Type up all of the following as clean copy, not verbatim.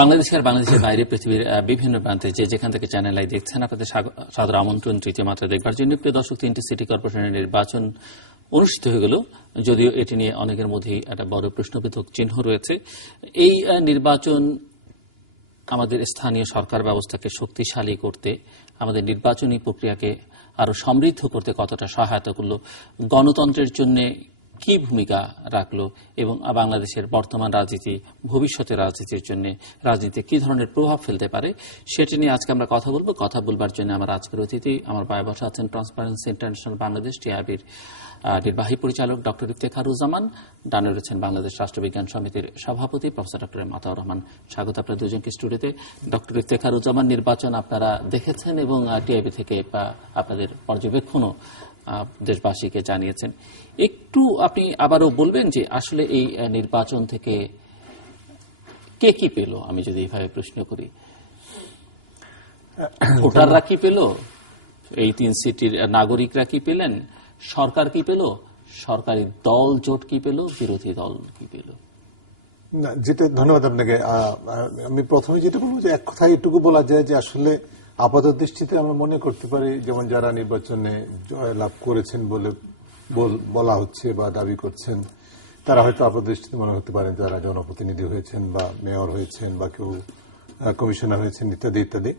বাংলাদেশে আর বাংলাদেশের বাইরে পৃথিবীর বিভিন্ন প্রান্তে যে যেখান থেকে চ্যানেল আই দেখছেন, আপনাদের সাদর আমন্ত্রণ তৃতীয় মাত্রা দেখবার জন্য। প্রিয় দর্শক, 3টি সিটি কর্পোরেশনের নির্বাচন অনুষ্ঠিত হয়ে গেল, যদিও এটি নিয়ে অনেকের মধ্যেই একটা বড় প্রশ্নবোধক চিহ্ন রয়েছে। এই নির্বাচন আমাদের স্থানীয় সরকার ব্যবস্থাকে শক্তিশালী করতে, আমাদের নির্বাচনী প্রক্রিয়াকে আরো সমৃদ্ধ করতে কতটা সহায়তা করলো, গণতন্ত্রের জন্য কি ভূমিকা রাখলো, এবং বাংলাদেশের বর্তমান রাজনীতি, ভবিষ্যতের রাজনীতির জন্য রাজনীতি কি ধরনের প্রভাব ফেলতে পারে, সেটি নিয়ে আজকে আমরা কথা বলবো। কথা বলবার জন্য আমার আজকের অতিথি, আমার বায়ে বসা আছেন ট্রান্সপারেন্সি ইন্টারন্যাশনাল বাংলাদেশ টিআইবির নির্বাহী পরিচালক ডক্টর ইফতেখারুজ্জামান, ডানে রয়েছেন বাংলাদেশ রাষ্ট্রবিজ্ঞান সমিতির সভাপতি প্রফেসর ডক্টর মাতাউর রহমান। স্বাগত আপনার দুজনকে স্টুডিওতে। ডক্টর ইফতেখারুজ্জামান, নির্বাচন আপনারা দেখেছেন এবং টিআইবি থেকে আপনাদের পর্যবেক্ষণও দেশবাসীকে জানিয়েছেন। একটু আপনি আবারও বলবেন যে আসলে এই নির্বাচন থেকে কে কি পেল, আমি যদি এইভাবে প্রশ্ন করি, ভোটাররা কি পেল, এই 3 সিটির নাগরিকরা কি পেলেন, সরকার কি পেল, সরকারি দল জোট কি পেল, বিরোধী দল কি পেল? না, যেটা ধন্যবাদ আপনাকে। আমি প্রথমে যেটা বলবো যে এক কথায় এটুকু বলা যায় যে আসলে আপাত দৃষ্টিতে আমরা মনে করতে পারি যেমন যারা নির্বাচনে জয়লাভ করেছেন বলে বলা হচ্ছে বা দাবি করছেন, তারা হয়তো আপাত দৃষ্টিতে মনে করতে পারেন যারা জনপ্রতিনিধি হয়েছেন বা মেয়র হয়েছেন বা কেউ কমিশনার হয়েছেন ইত্যাদি ইত্যাদি,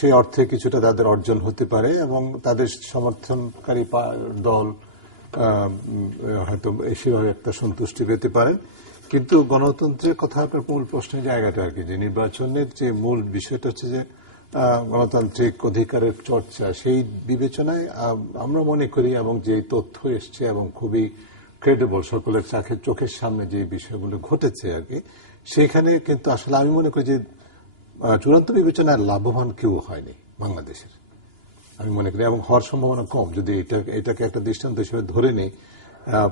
সেই অর্থে কিছুটা তাদের অর্জন হতে পারে এবং তাদের সমর্থনকারী দল হয়তো সেভাবে একটা সন্তুষ্টি পেতে পারেন। কিন্তু গণতন্ত্রের কথা আপনার মূল প্রশ্নের জায়গাটা আর কি, যে নির্বাচনের যে মূল বিষয়টা হচ্ছে যে গণতান্ত্রিক অধিকারের চর্চা, সেই বিবেচনায় আমরা মনে করি এবং যে তথ্য এসছে এবং খুবই ক্রেডিবল, সকলের চোখের সামনে যে বিষয়গুলো ঘটেছে আর কি, সেইখানে কিন্তু আসলে আমি মনে করি যে চূড়ান্ত বিবেচনায় লাভবান কেউ হয়নি বাংলাদেশের, আমি মনে করি, এবং হওয়ার সম্ভাবনা কম। যদি এটাকে একটা দৃষ্টান্ত হিসেবে ধরে নেই,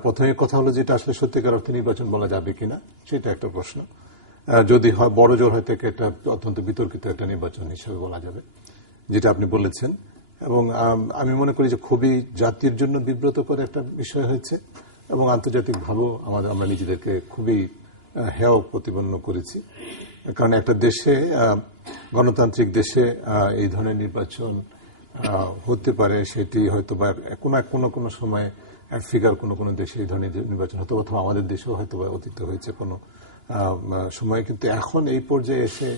প্রথমে কথা হলো যেটা আসলে সত্যিকার অর্থে নির্বাচন বলা যাবে কিনা, সেটা একটা প্রশ্ন। যদি হয় বড় জোর হয়তো এটা অত্যন্ত বিতর্কিত একটা নির্বাচন হিসেবে বলা যাবে, যেটা আপনি বলেছেন। এবং আমি মনে করি যে খুবই জাতির জন্য বিব্রতকর একটা বিষয় হয়েছে এবং আন্তর্জাতিকভাবেও আমরা নিজেদেরকে খুবই হেয় প্রতিপন্ন করেছি। কারণ একটা দেশে, গণতান্ত্রিক দেশে এই ধরনের নির্বাচন হতে পারে, সেটি হয়তো বা কোনো সময় আফ্রিকার কোনো দেশে এই ধরনের নির্বাচন হতো, অথবা আমাদের দেশেও হয়তো বা অতীত হয়েছে কোনো সময়ে। কিন্তু এখন এই পর্যায়ে এসে,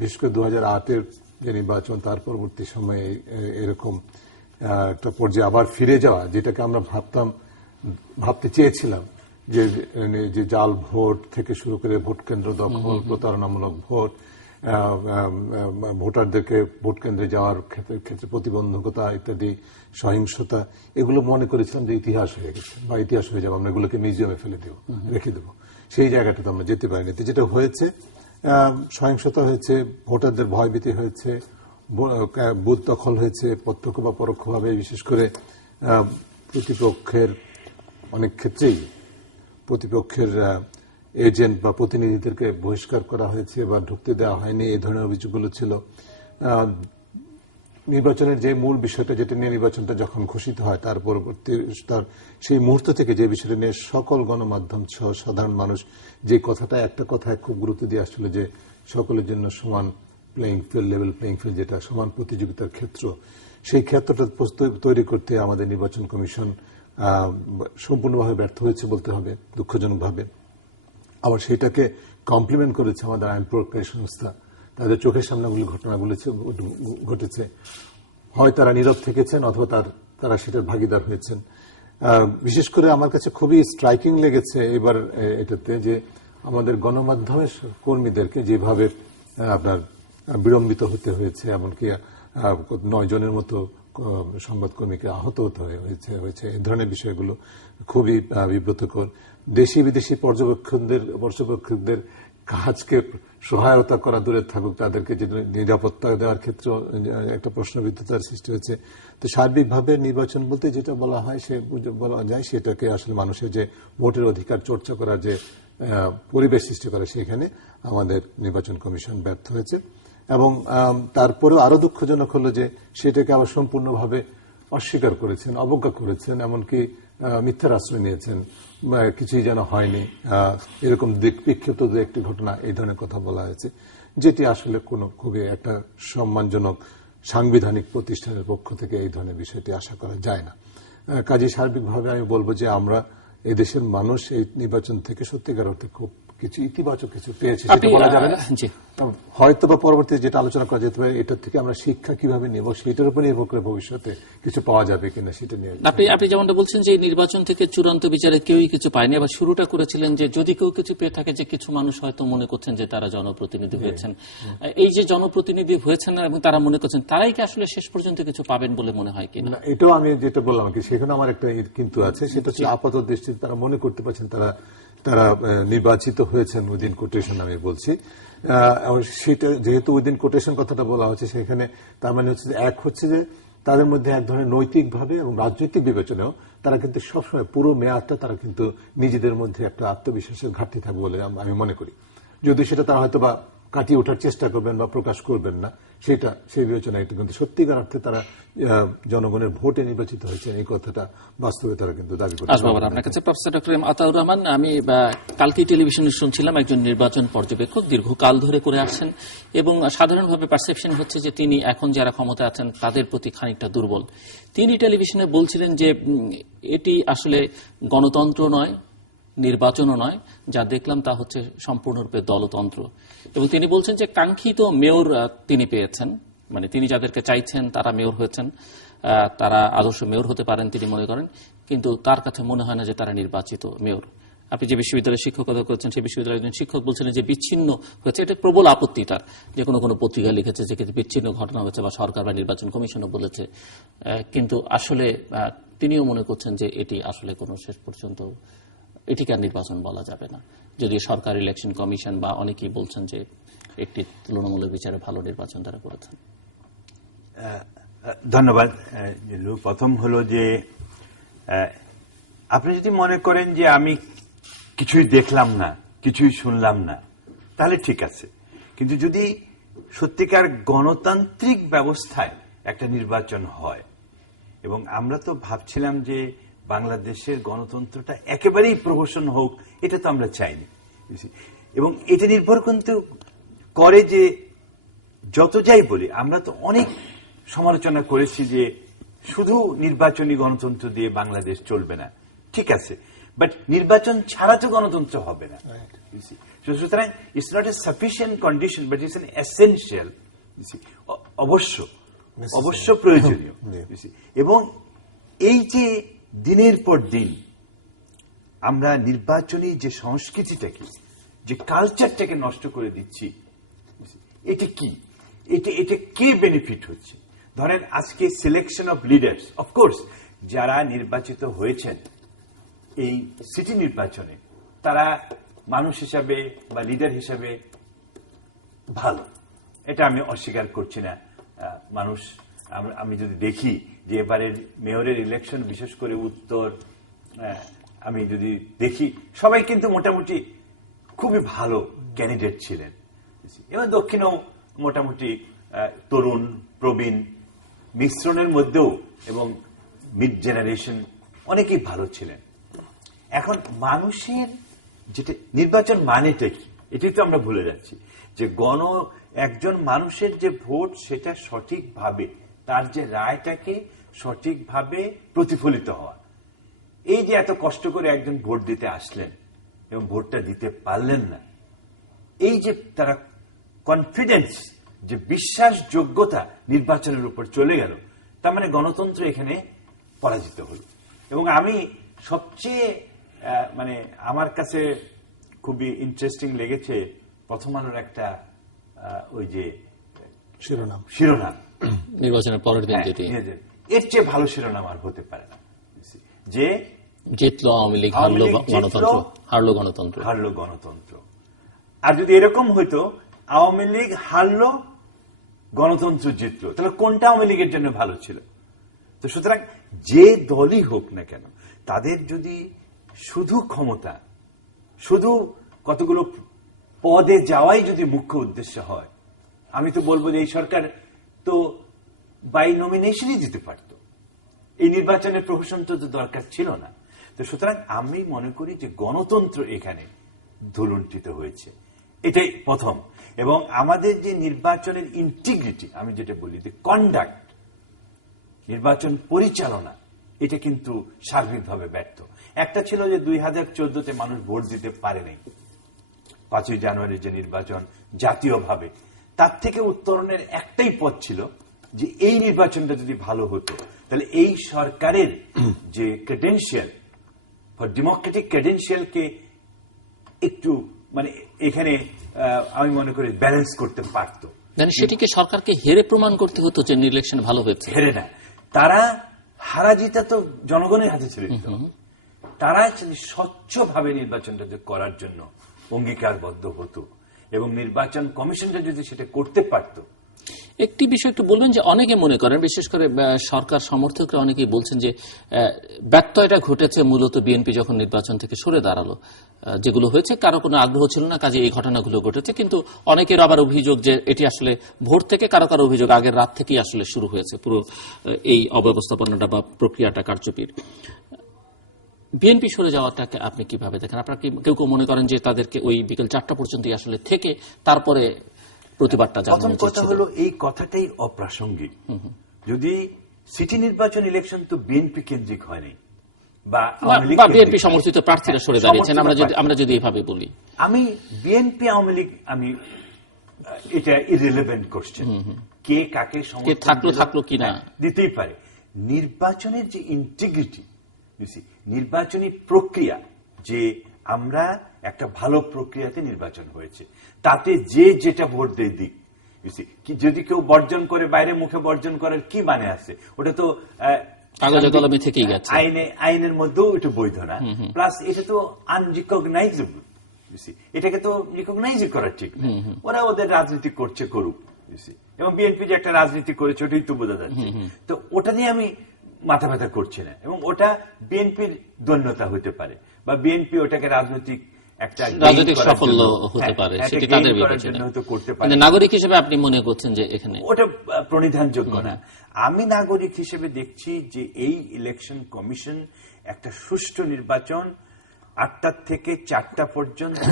বিশেষ করে 2008-এর যে নির্বাচন, তার পরবর্তী সময়ে এরকম একটা পর্যায়ে আবার ফিরে যাওয়া, যেটাকে আমরা ভাবতে চেয়েছিলাম, যে জাল ভোট থেকে শুরু করে ভোট কেন্দ্র দখল, প্রতারণামূলক ভোট, ভোটারদেরকে ভোট কেন্দ্রে যাওয়ার ক্ষেত্রে প্রতিবন্ধকতা ইত্যাদি, সহিংসতা, এগুলো মনে করেছিলাম যে ইতিহাস হয়ে গেছে বা ইতিহাস হয়ে যাবে, আমরা এগুলোকে মিউজিয়ামে ফেলে দেবো, রেখে দেবো। সেই জায়গাটাতে আমরা যেতে পারিনি। যেটা হয়েছে, সহিংসতা হয়েছে, ভোটারদের ভয়ভীতি হয়েছে, বুথ দখল হয়েছে প্রত্যক্ষ বা পরোক্ষভাবে, বিশেষ করে প্রতিপক্ষের, অনেক ক্ষেত্রেই প্রতিপক্ষের এজেন্ট বা প্রতিনিধিদেরকে বহিষ্কার করা হয়েছে বা ঢুকতে দেওয়া হয়নি, এই ধরনের অভিযোগগুলো ছিল। নির্বাচনের যে মূল বিষয়টা, যেটা নিয়ে নির্বাচনটা যখন ঘোষিত হয়, তার পরবর্তী সেই মুহূর্ত থেকে যে বিষয়টা নিয়ে সকল গণমাধ্যম সহ সাধারণ মানুষ যে কথাটা, একটা কথায় খুব গুরুত্ব দিয়ে আসছিল, যে সকলের জন্য সমান playing field, level playing field, যেটা সমান প্রতিযোগিতার ক্ষেত্র, সেই ক্ষেত্রটা তৈরি করতে আমাদের নির্বাচন কমিশন সম্পূর্ণভাবে ব্যর্থ হয়েছে বলতে হবে, দুঃখজনকভাবে। আবার সেটাকে কমপ্লিমেন্ট করেছে আমাদের আইন প্রয়োগকারী সংস্থা, তাদের চোখের সামনে ঘটনাগুলো ঘটেছে, হয় তারা নীরব থেকেছেন অথবা তারা সেটার ভাগিদার হয়েছেন। বিশেষ করে আমার কাছে খুবই স্ট্রাইকিং লেগেছে এবার এটাতে, যে আমাদের গণমাধ্যমের কর্মীদেরকে যেভাবে আপনার বিড়ম্বিত হতে হয়েছে, এমনকি 9 জনের মতো সংবাদকর্মীকে আহত হতে হয়েছে, এই ধরনের বিষয়গুলো খুবই বিব্রতকর। দেশি বিদেশি পর্যবেক্ষকদের কাজকে সহায়তা করা দূরে থাকুক, তাদেরকে যে নিরাপত্তা দেওয়ার ক্ষেত্রে একটা প্রশ্নবিদ্ধতার সৃষ্টি হয়েছে। তো সার্বিকভাবে নির্বাচন বলতে যেটা বলা যায়, সেটাকে আসলে মানুষের যে ভোটের অধিকার চর্চা করার যে পরিবেশ সৃষ্টি করে, সেখানে আমাদের নির্বাচন কমিশন ব্যর্থ হয়েছে। এবং তারপরেও আরো দুঃখজনক হলো যে সেটাকে আবার সম্পূর্ণভাবে অস্বীকার করেছেন, অবজ্ঞা করেছেন, এমনকি মিথ্যার আশ্রয় নিয়েছেন, কিছুই যেন হয়নি, এরকম বিক্ষিপ্ত একটি ঘটনা, এই ধরনের কথা বলা হয়েছে, যেটি আসলে খুবই একটা সম্মানজনক সাংবিধানিক প্রতিষ্ঠানের পক্ষ থেকে এই ধরনের বিষয়টি আশা করা যায় না। কাজে সার্বিকভাবে আমি বলবো যে আমরা এই দেশের মানুষ এই নির্বাচন থেকে সত্যিকার অর্থে খুব কিছু ইতিবাচক কিছু পেয়েছে, সেটা বলা যাবে না। হয়তো বা পরবর্তীতে যেটা আলোচনা করা যেতে পারে, এটা থেকে আমরা শিক্ষা কিভাবে নেব সেটার উপর নির্ভর করে ভবিষ্যতে কিছু পাওয়া যাবে কিনা সেটা নিয়ে। আপনি যেমনটা বলছেন যে নির্বাচন থেকে চূড়ান্ত বিচারে কেউই কিছু পায়নি, আবার শুরুটা করেছিলেন যে যদি কেউ কিছু পেয়ে থাকে যে কিছু মানুষ হয়তো মনে করছেন যে তারা জনপ্রতিনিধি হয়েছেন। এই যে জনপ্রতিনিধি হয়েছেন না এবং তারা মনে করছেন, তারাই কি আসলে শেষ পর্যন্ত কিছু পাবেন বলে মনে হয় কিনা? এটাও আমি যেটা বললাম কি, সেখানে আমার একটা কিন্তু আছে, সেটা হচ্ছে আপাত দৃষ্টিতে তারা মনে করতে পারছেন তারা নির্বাচিত হয়েছেন উইদিন কোটেশন, আমি বলছি। সেটা যেহেতু উইদিন কোটেশন কথাটা বলা হচ্ছে, সেখানে তার মানে হচ্ছে এক হচ্ছে যে তাদের মধ্যে এক ধরনের নৈতিকভাবে এবং রাজনৈতিক বিবেচনাও তারা কিন্তু সবসময় পুরো মেয়াদটা তারা কিন্তু নিজেদের মধ্যে একটা আত্মবিশ্বাসের ঘাটতি থাকবে বলে আমি মনে করি। যদি সেটা তারা হয়তো বা কাটিয়ে ওঠার চেষ্টা করবেন বা প্রকাশ করবেন না, সেটা সেই বিবেচনা, এটা কিন্তু সত্যিকার অর্থে তারা জনগণের ভোটে নির্বাচিত হয়েছেন এই কথাটা বাস্তবে তারা কিন্তু দাবি করতে পারেন। আপনার কাছে professor doctor M Ataur Rahman, আমি কালকে টেলিভিশনে শুনছিলাম একজন নির্বাচন পর্যবেক্ষক দীর্ঘকাল ধরে করে আসছেন এবং সাধারণভাবে পারসেপশন হচ্ছে যে তিনি এখন যারা ক্ষমতা আছেন তাদের প্রতি খানিকটা দুর্বল। তিনি টেলিভিশনে বলছিলেন যে এটি আসলে গণতন্ত্র নয়, নির্বাচনও নয়, যা দেখলাম তা হচ্ছে সম্পূর্ণরূপে দলতন্ত্র। এবং তিনি বলছেন যে কাঙ্ক্ষিত মেয়র তিনি পেয়েছেন, মানে তিনি যাদেরকে চাইছেন তারা মেয়র হয়েছেন, তারা আদর্শ মেয়র হতে পারেন তিনি মনে করেন, কিন্তু তার কাছে মনে হয় না যে তারা নির্বাচিত মেয়র। আপনি যে বিশ্ববিদ্যালয়ে শিক্ষকতা করেছেন, সেই বিশ্ববিদ্যালয়ের একজন শিক্ষক বলছিলেন যে বিচ্ছিন্ন হয়েছে, এটা প্রবল আপত্তি তার, যে কোনো পত্রিকা লিখেছে যে বিচ্ছিন্ন ঘটনা হয়েছে বা সরকার বা নির্বাচন কমিশনও বলেছে, কিন্তু আসলে তিনিও মনে করছেন যে এটি আসলে কোনো শেষ পর্যন্ত এটিকে আর নির্বাচন বলা যাবে না, যদি সরকার ইলেকশন কমিশন বা অনেকেই বলছেন যে একটি তুলনামূলক বিচারে ভালো নির্বাচন তারা করেছেন। ধন্যবাদ। প্রথম হলো যে আপনি যদি মনে করেন যে আমি কিছুই দেখলাম না, কিছুই শুনলাম না, তাহলে ঠিক আছে। কিন্তু যদি সত্যিকার গণতান্ত্রিক ব্যবস্থায় একটা নির্বাচন হয়, এবং আমরা তো ভাবছিলাম যে বাংলাদেশের গণতন্ত্রটা একেবারেই প্রহসন হোক, এটা তো আমরা চাইনি। এবং এটা নির্ভর কিন্তু করে যে যত যাই বলি, আমরা তো অনেক সমালোচনা করেছি যে শুধু নির্বাচনী গণতন্ত্র দিয়ে বাংলাদেশ চলবে না, ঠিক আছে, বাট নির্বাচন ছাড়া তো গণতন্ত্র হবে না। সুতরাং it's not a sufficient condition, but it's an essential, অবশ্য প্রয়োজনীয়। এবং এই যে দিনের পর দিন আমরা নির্বাচনী যে সংস্কৃতিটাকে, যে কালচারটাকে নষ্ট করে দিচ্ছি, এটা কি, এটা কে বেনিফিট হচ্ছে? ধরেন আজকে সিলেকশন অফ লিডার্স, অফকোর্স যারা নির্বাচিত হয়েছেন এই সিটি নির্বাচনে, তারা মানুষ হিসাবে বা লিডার হিসাবে ভালো, এটা আমি অস্বীকার করছি না। মানুষ, আমি যদি দেখি যে এবারের মেয়রের ইলেকশন, বিশেষ করে উত্তর, আমি যদি দেখি সবাই কিন্তু মোটামুটি খুবই ভালো ক্যান্ডিডেট ছিলেন, এবং দক্ষিণেও মোটামুটি তরুণ প্রবীণ মিশ্রণের মধ্যেও এবং মিড জেনারেশন অনেকেই ভালো ছিলেন। এখন মানুষের যেটা নির্বাচন মানেটা কি, এটি তো আমরা ভুলে যাচ্ছি, যে একজন মানুষের যে ভোট, সেটা সঠিকভাবে তার যে রায়টাকে সঠিকভাবে প্রতিফলিত হওয়া। এই যে এত কষ্ট করে একজন ভোট দিতে আসলেন এবং ভোটটা দিতে পারলেন না, এই যে তারা কনফিডেন্স, যে বিশ্বাসযোগ্যতা নির্বাচনের উপর চলে গেল, তার মানে গণতন্ত্র এখানে পরাজিত হল। এবং আমি সবচেয়ে মানে আমার কাছে খুবই ইন্টারেস্টিং লেগেছে প্রথম আলোর একটা ওই যে শিরোনাম নির্বাচনের পরের দিন, যেটি এর চেয়ে ভালো শিরোনাম আর হতে পারে না, যে জিতলো আওয়ামী লীগ, হারলো গণতন্ত্র, হারলো গণতন্ত্র। আর যদি এরকম হইতো আওয়ামী লীগ হারলো, গণতন্ত্র জিতলো, তাহলে কোনটা আওয়ামী লীগের জন্য ভালো ছিল? তো সুতরাং যে দলই হোক না কেন, তাদের যদি শুধু ক্ষমতা, শুধু কতগুলো পদে যাওয়াই যদি মুখ্য উদ্দেশ্য হয়, আমি তো বলবো যে এই সরকার তো বাই নমিনেশনই দিতে পারত, এই নির্বাচনের প্রহসন তো দরকার ছিল না। তো সুতরাং আমি মনে করি যে গণতন্ত্র এখানে ধুলুণ্ঠিত হয়েছে, এটাই প্রথম। এবং আমাদের যে নির্বাচনের ইন্টিগ্রিটি, আমি যেটা বলি যে কন্ডাক্ট, নির্বাচন পরিচালনা, এটা কিন্তু সার্বিকভাবে ব্যর্থ। একটা ছিল যে 2014-তে মানুষ ভোট দিতে পারে নাই, 5ই জানুয়ারির যে নির্বাচন জাতীয়ভাবে, তার থেকে উত্তরণের একটাই পথ ছিল যে এই নির্বাচনটা যদি ভালো হতো তাহলে এই সরকারের যে ক্রেডেনশিয়াল, ডেমোক্রেটিক ক্রেডেনশিয়ালকে একটু মানে এখানে আমি মনে করি ব্যালেন্স করতে পারত। সেটিকে সরকারকে হেরে প্রমাণ করতে হতো যে ইলেকশন ভালো হয়েছে। হেরে না, তারা হারা জিতা তো জনগণের হাতে ছিল। তারা স্বচ্ছভাবে নির্বাচনটা করার জন্য অঙ্গীকারবদ্ধ হতো এবং নির্বাচন কমিশনটা যদি সেটা করতে পারত। একটি বিষয় একটু বলবেন যে অনেকে মনে করেন, বিশেষ করে সরকার সমর্থকরা অনেকেই বলছেন যে ব্যত্যয়টা ঘটেছে মূলত বিএনপি যখন নির্বাচন থেকে সরে দাঁড়ালো, যেগুলো হয়েছে কারো কোনো আগ্রহ ছিল না, কাজে এই ঘটনাগুলো ঘটেছে। কিন্তু অনেকের আবার অভিযোগ যে এটি আসলে ভোর থেকে কারো কারো অভিযোগ আগের রাত থেকেই আসলে শুরু হয়েছে পুরো এই অব্যবস্থাপনাটা বা প্রক্রিয়াটা কারচুপির। বিএনপি সরে যাওয়াটাকে আপনি কিভাবে দেখেন? আপনারা কি কেউ কেউ মনে করেন যে তাদেরকে ওই বিকেল 4টা পর্যন্তই আসলে থেকে তারপরে প্রতিবাদটা জানানো প্রথম উচিত কথা ছিল? হলো এই কথাটাই অপ্রাসঙ্গিক। যদি সিটি নির্বাচন ইলেকশন তো বিএনপি কেন্দ্রিক হয়নি বা বিএনপি সমর্থিত প্রার্থীরা সরে দাঁড়িয়েছেন, আমরা যদি এইভাবে বলি। আমি বিএনপি আওয়ামী লীগ আমি এটা ইররিলেভেন্ট কোশ্চেন, কে কাকে থাকলো কিনা দিতেই পারে। নির্বাচনের যে ইন্টিগ্রিটি, নির্বাচনী প্রক্রিয়া, যে আমরা একটা ভালো প্রক্রিয়াতে নির্বাচন হয়েছে, তাতে যে যেটা ভোট দিয়ে দিক, যদি কেউ বর্জন করে বাইরে মুখে বর্জন করার কি মানে আছে? ওটা তো কাগজে কলমে থেকেই গেছে, আইনের মধ্যেও এটা বৈধ না। প্লাস এটা তো আনরিকগনাইজেবল, এটাকে তো রিকগনাইজ করা ঠিক না। ওরা ওদের রাজনীতি করছে, করুক। এবং বিএনপি যে একটা রাজনীতি করেছে ওটাই তো বোঝা যাচ্ছে। তো ওটা নিয়ে আমি মাথা ব্যথা করছি না, এবং ওটা বিএনপির দৈন্যতা হতে পারে বা বিএনপি ওটাকে রাজনৈতিক সাফল্য হতে পারে, সেটি তাদের বিবেচনা করতে পারে। নাগরিক হিসেবে আপনি মনে করছেন যে এখানে ওটা প্রণিধানযোগ্য না। আমি নাগরিক হিসেবে দেখছি যে এই ইলেকশন কমিশন একটা সুষ্ঠু নির্বাচন 8টা থেকে 4টা পর্যন্ত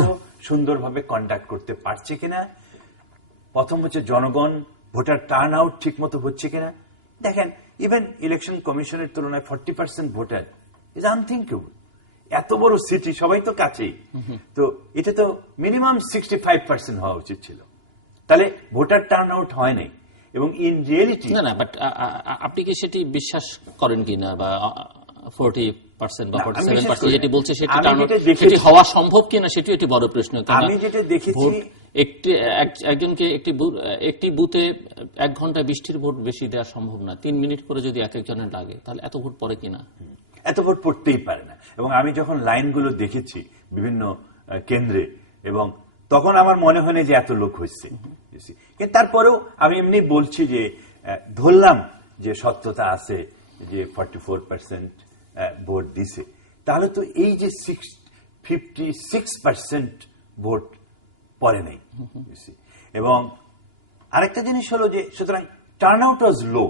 সুন্দরভাবে কন্ডাক্ট করতে পারছে কিনা। প্রথম হচ্ছে জনগণ, ভোটার টার্ন আউট ঠিক মতো হচ্ছে কিনা। দেখেন, ইভেন ইলেকশন কমিশনের তুলনায় 40% ভোটার ইজ আনথিঙ্কেবল। এত বড় সিটি, সবাই তো কাছেই, তো এটা তো মিনিমাম 65% হওয়া উচিত ছিল। তাহলে ভোটার টার্ন আউট হয় নাই। এবং ইন রিয়েলিটি না, বাট আপনি কি সেটি বিশ্বাস করেন কিনা, বা 40% বা 47% যেটি বলছে সেটি হওয়া সম্ভব কিনা, সেটি একটি বড় প্রশ্ন। আমি যেটা দেখেছি, একজনকে একটি বুথে 1 ঘন্টায় 20টির ভোট বেশি দেওয়া সম্ভব না। 3 মিনিট করে যদি এক একজনের লাগে, তাহলে এত ভোট পড়ে কিনা? এত ভোট পড়তেই পারে না। এবং আমি যখন লাইনগুলো দেখেছি বিভিন্ন কেন্দ্রে, এবং তখন আমার মনে হয় না যে এত লোক হচ্ছে। কিন্তু তারপরেও আমি এমনি বলছি যে ধরলাম যে সত্যতা আছে যে 44% ভোট দিছে, তাহলে তো এই যে 56% ভোট পড়ে নাই। এবং আরেকটা জিনিস হলো যে, সুতরাং turn out was low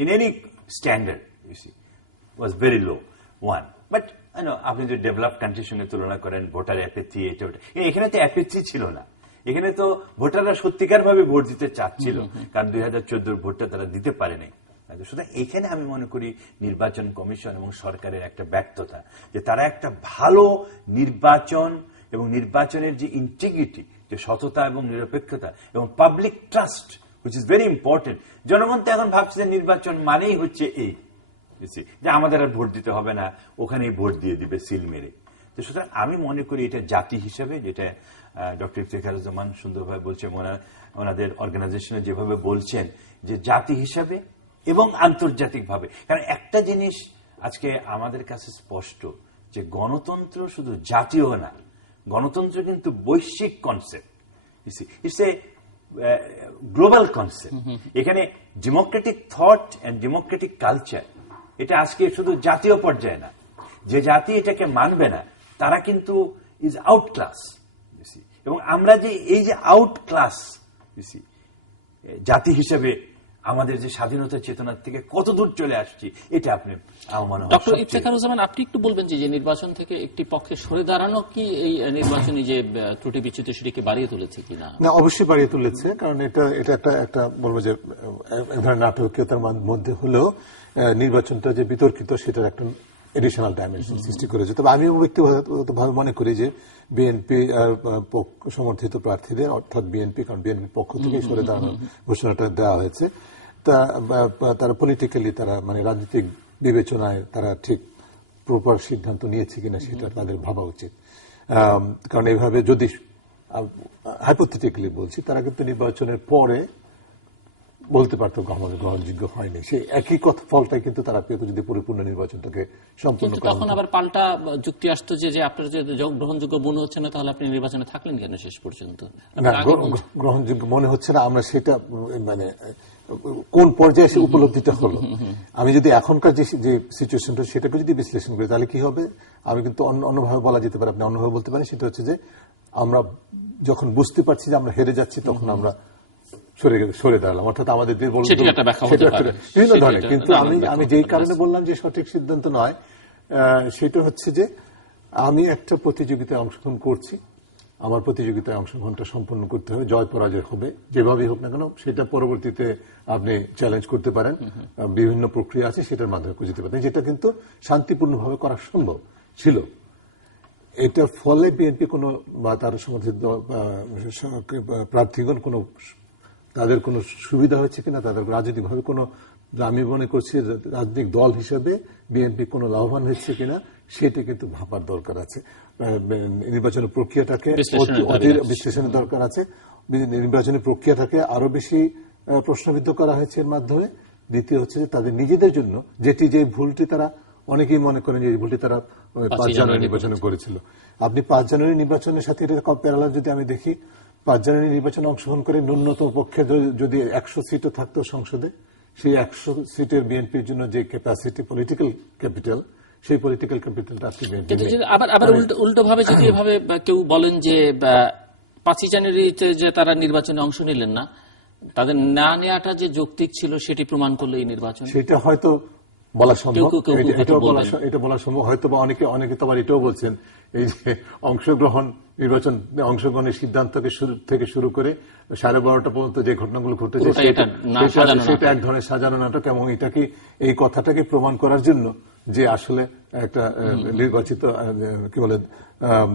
in any standard, was very low one. But আপনি যদি ডেভেলপ কান্ট্রির সঙ্গে তুলনা করেন, ভোটার অ্যাপেথি, এখানে তো অ্যাপেথি ছিল না। এখানে তো ভোটাররা সত্যিকার ভাবে ভোট দিতে চাচ্ছিল, কারণ 2014 ভোটটা তারা দিতে পারে নাই। সুতরাং এখানে আমি মনে করি নির্বাচন কমিশন এবং সরকারের একটা ব্যর্থতা, যে তারা একটা ভালো নির্বাচন এবং নির্বাচনের যে ইন্টিগ্রিটি, যে সততা এবং নিরপেক্ষতা এবং public trust, which is very important. জনগণ তো এখন ভাবছে যে নির্বাচন মানেই হচ্ছে এই, যে আমাদের আর ভোট দিতে হবে না, ওখানেই ভোট দিয়ে দিবে সিল মেরে। তো সুতরাং আমি মনে করি এটা জাতি হিসেবে, যেটা ডক্টর ইফতেখারুজ্জামান সুন্দরভাবে বলছে, ওনাদের অর্গানাইজেশনে যেভাবে বলছেন, যে জাতি হিসাবে এবং আন্তর্জাতিকভাবে। কারণ একটা জিনিস আজকে আমাদের কাছে স্পষ্ট, যে গণতন্ত্র শুধু জাতীয় না, গণতন্ত্র কিন্তু বৈশ্বিক concept, it's a global concept. এখানে democratic thought and democratic culture, এটা আজকে শুধু জাতীয় পর্যায়ে না, যে জাতি এটাকে মানবে না তারা কিন্তু ইজ আউট ক্লাস। এবং আমরা যে এই যে আউট ক্লাস জাতি হিসেবে আমাদের যে স্বাধীনতা চেতনার থেকে কত দূর চলে আসছি, এটা আপনি আমার মনে হয় ডক্টর সবচেয়ে- ইফতেখারুজ্জামান, আপনি একটু বলবেন যে নির্বাচন থেকে একটি পক্ষে সরে দাঁড়ানো কি এই নির্বাচনী যে ত্রুটি বিচ্যুতি সেটিকে বাড়িয়ে তুলেছে কিনা? না, অবশ্যই বাড়িয়ে তুলেছে, কারণ এটা একটা বলবো যে এক ধরনের নাটকীয়তার মধ্যে হলেও নির্বাচনটা যে বিতর্কিত সেটার একটা এডিশনাল ডাইমেনশন সৃষ্টি করেছে। তবে আমি ব্যক্তিগতভাবে মনে করি যে বিএনপি সমর্থিত প্রার্থীদের, অর্থাৎ বিএনপি, কারণ বিএনপির পক্ষ থেকে সরে দাঁড়ানোর ঘোষণাটা দেওয়া হয়েছে, তারা পলিটিক্যালি তারা মানে রাজনৈতিক বিবেচনায় তারা ঠিক প্রপার সিদ্ধান্ত নিয়েছে কিনা সেটা তাদের ভাবা উচিত। কারণ এইভাবে যদি হাইপোথেটিক্যালি বলছি, তারা কিন্তু নির্বাচনের পরে বলতে পারতো আমাদের গ্রহণযোগ্য হয়নি, সেই একই ফলটাই কিন্তু তারা পেত যদি পরিপূর্ণ নির্বাচনটাকে সম্পূর্ণ কিন্তু তখন আবার পাল্টা যুক্তি আসতো যে আপনার যদি গ্রহণযোগ্য মনে হচ্ছে না, তাহলে আপনি নির্বাচনে থাকলেন কেন শেষ পর্যন্ত? না, গ্রহণযোগ্য মনে হচ্ছে না, আমরা সেটা মানে কোন পর্যায়ে সে উপলব্ধিটা হলো। আমি যদি এখনকার যে সিচুয়েশনটা সেটাকে যদি বিশ্লেষণ করি, তাহলে কি হবে? আমি কিন্তু অন্যভাবে বলা যেতে পারে, আপনি অন্যভাবে বলতে পারেন। সেটা হচ্ছে যে আমরা যখন বুঝতে পারছি যে আমরা হেরে যাচ্ছি, তখন আমরা সরে দাঁড়ালাম, অর্থাৎ আমাদের বিভিন্ন ধরনের। কিন্তু আমি যেই কারণে বললাম যে সঠিক সিদ্ধান্ত নয়, সেটা হচ্ছে যে আমি একটা প্রতিযোগিতায় অংশগ্রহণ করছি, আমার প্রতিযোগিতায় অংশগ্রহণটা সম্পন্ন করতে হবে, জয় পরাজয় হবে যেভাবেই হোক না কেন, সেটা পরবর্তীতে আপনি চ্যালেঞ্জ করতে পারেন, বিভিন্ন প্রক্রিয়া আছে সেটার মাধ্যমে খুঁজতে পারেন, যেটা কিন্তু শান্তিপূর্ণভাবে করা সম্ভব ছিল। এটার ফলে বিএনপি কোনো বা তার সমর্থিত প্রার্থীগণ কোনো তাদের কোনো সুবিধা হচ্ছে কিনা, তাদের রাজনৈতিকভাবে কোনো, আমি মনে করছি রাজনৈতিক দল হিসেবে বিএনপি কোনো লাভবান হচ্ছে কিনা সেটা কিন্তু ভাবার দরকার আছে। নির্বাচনের প্রক্রিয়াটাকে বিশ্লেষণের দরকার আছে। নির্বাচনী প্রক্রিয়াটাকে আরো বেশি প্রশ্নবিদ্ধ করা হয়েছে এর মাধ্যমে। দ্বিতীয় হচ্ছে যে তাদের নিজেদের জন্য যে ভুলটি তারা, অনেকেই মনে করেন যে এই ভুলটি তারা 5 জানুয়ারি নির্বাচনে করেছিল। আপনি 5 জানুয়ারি নির্বাচনের সাথে এটা প্যারালাল যদি আমি দেখি, 5 জানুয়ারি নির্বাচনে অংশগ্রহণ করে ন্যূনতম পক্ষে যদি 100 সিটও থাকতো সংসদে, সেই 100 সিটের বিএনপির জন্য যে ক্যাপাসিটি, পলিটিক্যাল ক্যাপিটাল, সেই পলিটিক্যাল ক্যাপিটালটা আজকে বিএনপি। আবার উল্টো ভাবে যদি এভাবে কেউ বলেন যে 5 জানুয়ারিতে যে তারা নির্বাচনে অংশ নিলেন না, তাদের না নেওয়াটা যে যৌক্তিক ছিল সেটি প্রমাণ করলো এই নির্বাচন, সেটা হয়তো বলা সম্ভব, এটা বলা সম্ভব হয়তো। বা অনেকে তো আবার এটাও বলছেন, এই যে অংশগ্রহণের সিদ্ধান্ত থেকে শুরু করে 12:30 পর্যন্ত যে ঘটনাগুলো ঘটেছে সেটা এক ধরনের সাজানো নাটক, এবং এটাকে, এই কথাটাকে প্রমাণ করার জন্য যে আসলে একটা নির্বাচিত কি বলে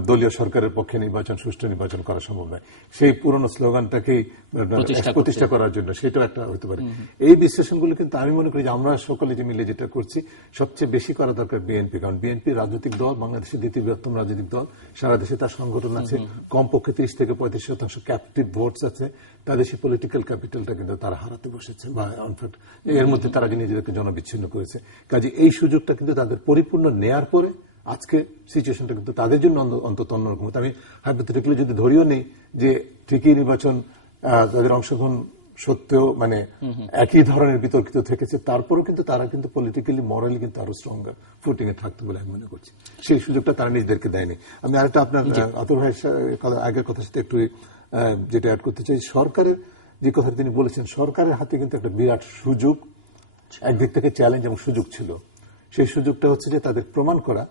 দলীয় সরকারের পক্ষে সুষ্ঠু নির্বাচন করা সম্ভব নয়, সেই পুরনো স্লোগানটাকেই প্রতিষ্ঠা করার জন্য, সেটাও একটা হতে পারে। এই বিশ্লেষণগুলো কিন্তু আমি মনে করি যে আমরা সকলে যে মিলে যেটা করছি, সবচেয়ে বেশি করা দরকার বিএনপি, কারণ বিএনপি রাজনৈতিক দল, বাংলাদেশের দ্বিতীয় বৃহত্তম রাজনৈতিক দল, সারা দেশে তার সংগঠন আছে, কমপক্ষে 30 থেকে 35% ক্যাপটিভ ভোটস আছে, তাদের সেই পলিটিক্যাল ক্যাপিটালটা কিন্তু তারা হারাতে বসেছে, বা ইনফ্যাক্ট এর মধ্যে তারা নিজেদেরকে জনবিচ্ছিন্ন করেছে। কাজে এই সুযোগটা কিন্তু তাদের পরিপূর্ণ নেয়ার পরে আজকে সিচুয়েশনটা কিন্তু তাদের জন্য অন্তত অন্যরকম। আমি হাইপোথেটিক্যালি যদি ধরিও নেই যে ঠিকই নির্বাচন তাদের অংশগ্রহণ সত্ত্বেও মানে একই ধরনের বিতর্কিত থেকেছে, তারপরেও কিন্তু তারা কিন্তু পলিটিক্যালি, মরালি কিন্তু আরো স্ট্রঙ্গার ফুটিং এ থাকতো বলে আমি মনে করছি। সেই সুযোগটা তারা নিজেদেরকে দেয়নি। আমি আরেকটা আপনার আতর ভাইয়ের আগের কথার সাথে একটু যেটা অ্যাড করতে চাই, সরকারের যে কথা তিনি বলেছেন, সরকারের হাতে কিন্তু একটা বিরাট সুযোগ, একদিক থেকে চ্যালেঞ্জ এবং সুযোগ ছিল। সেই সুযোগটা হচ্ছে যে তাদের প্রমাণ করা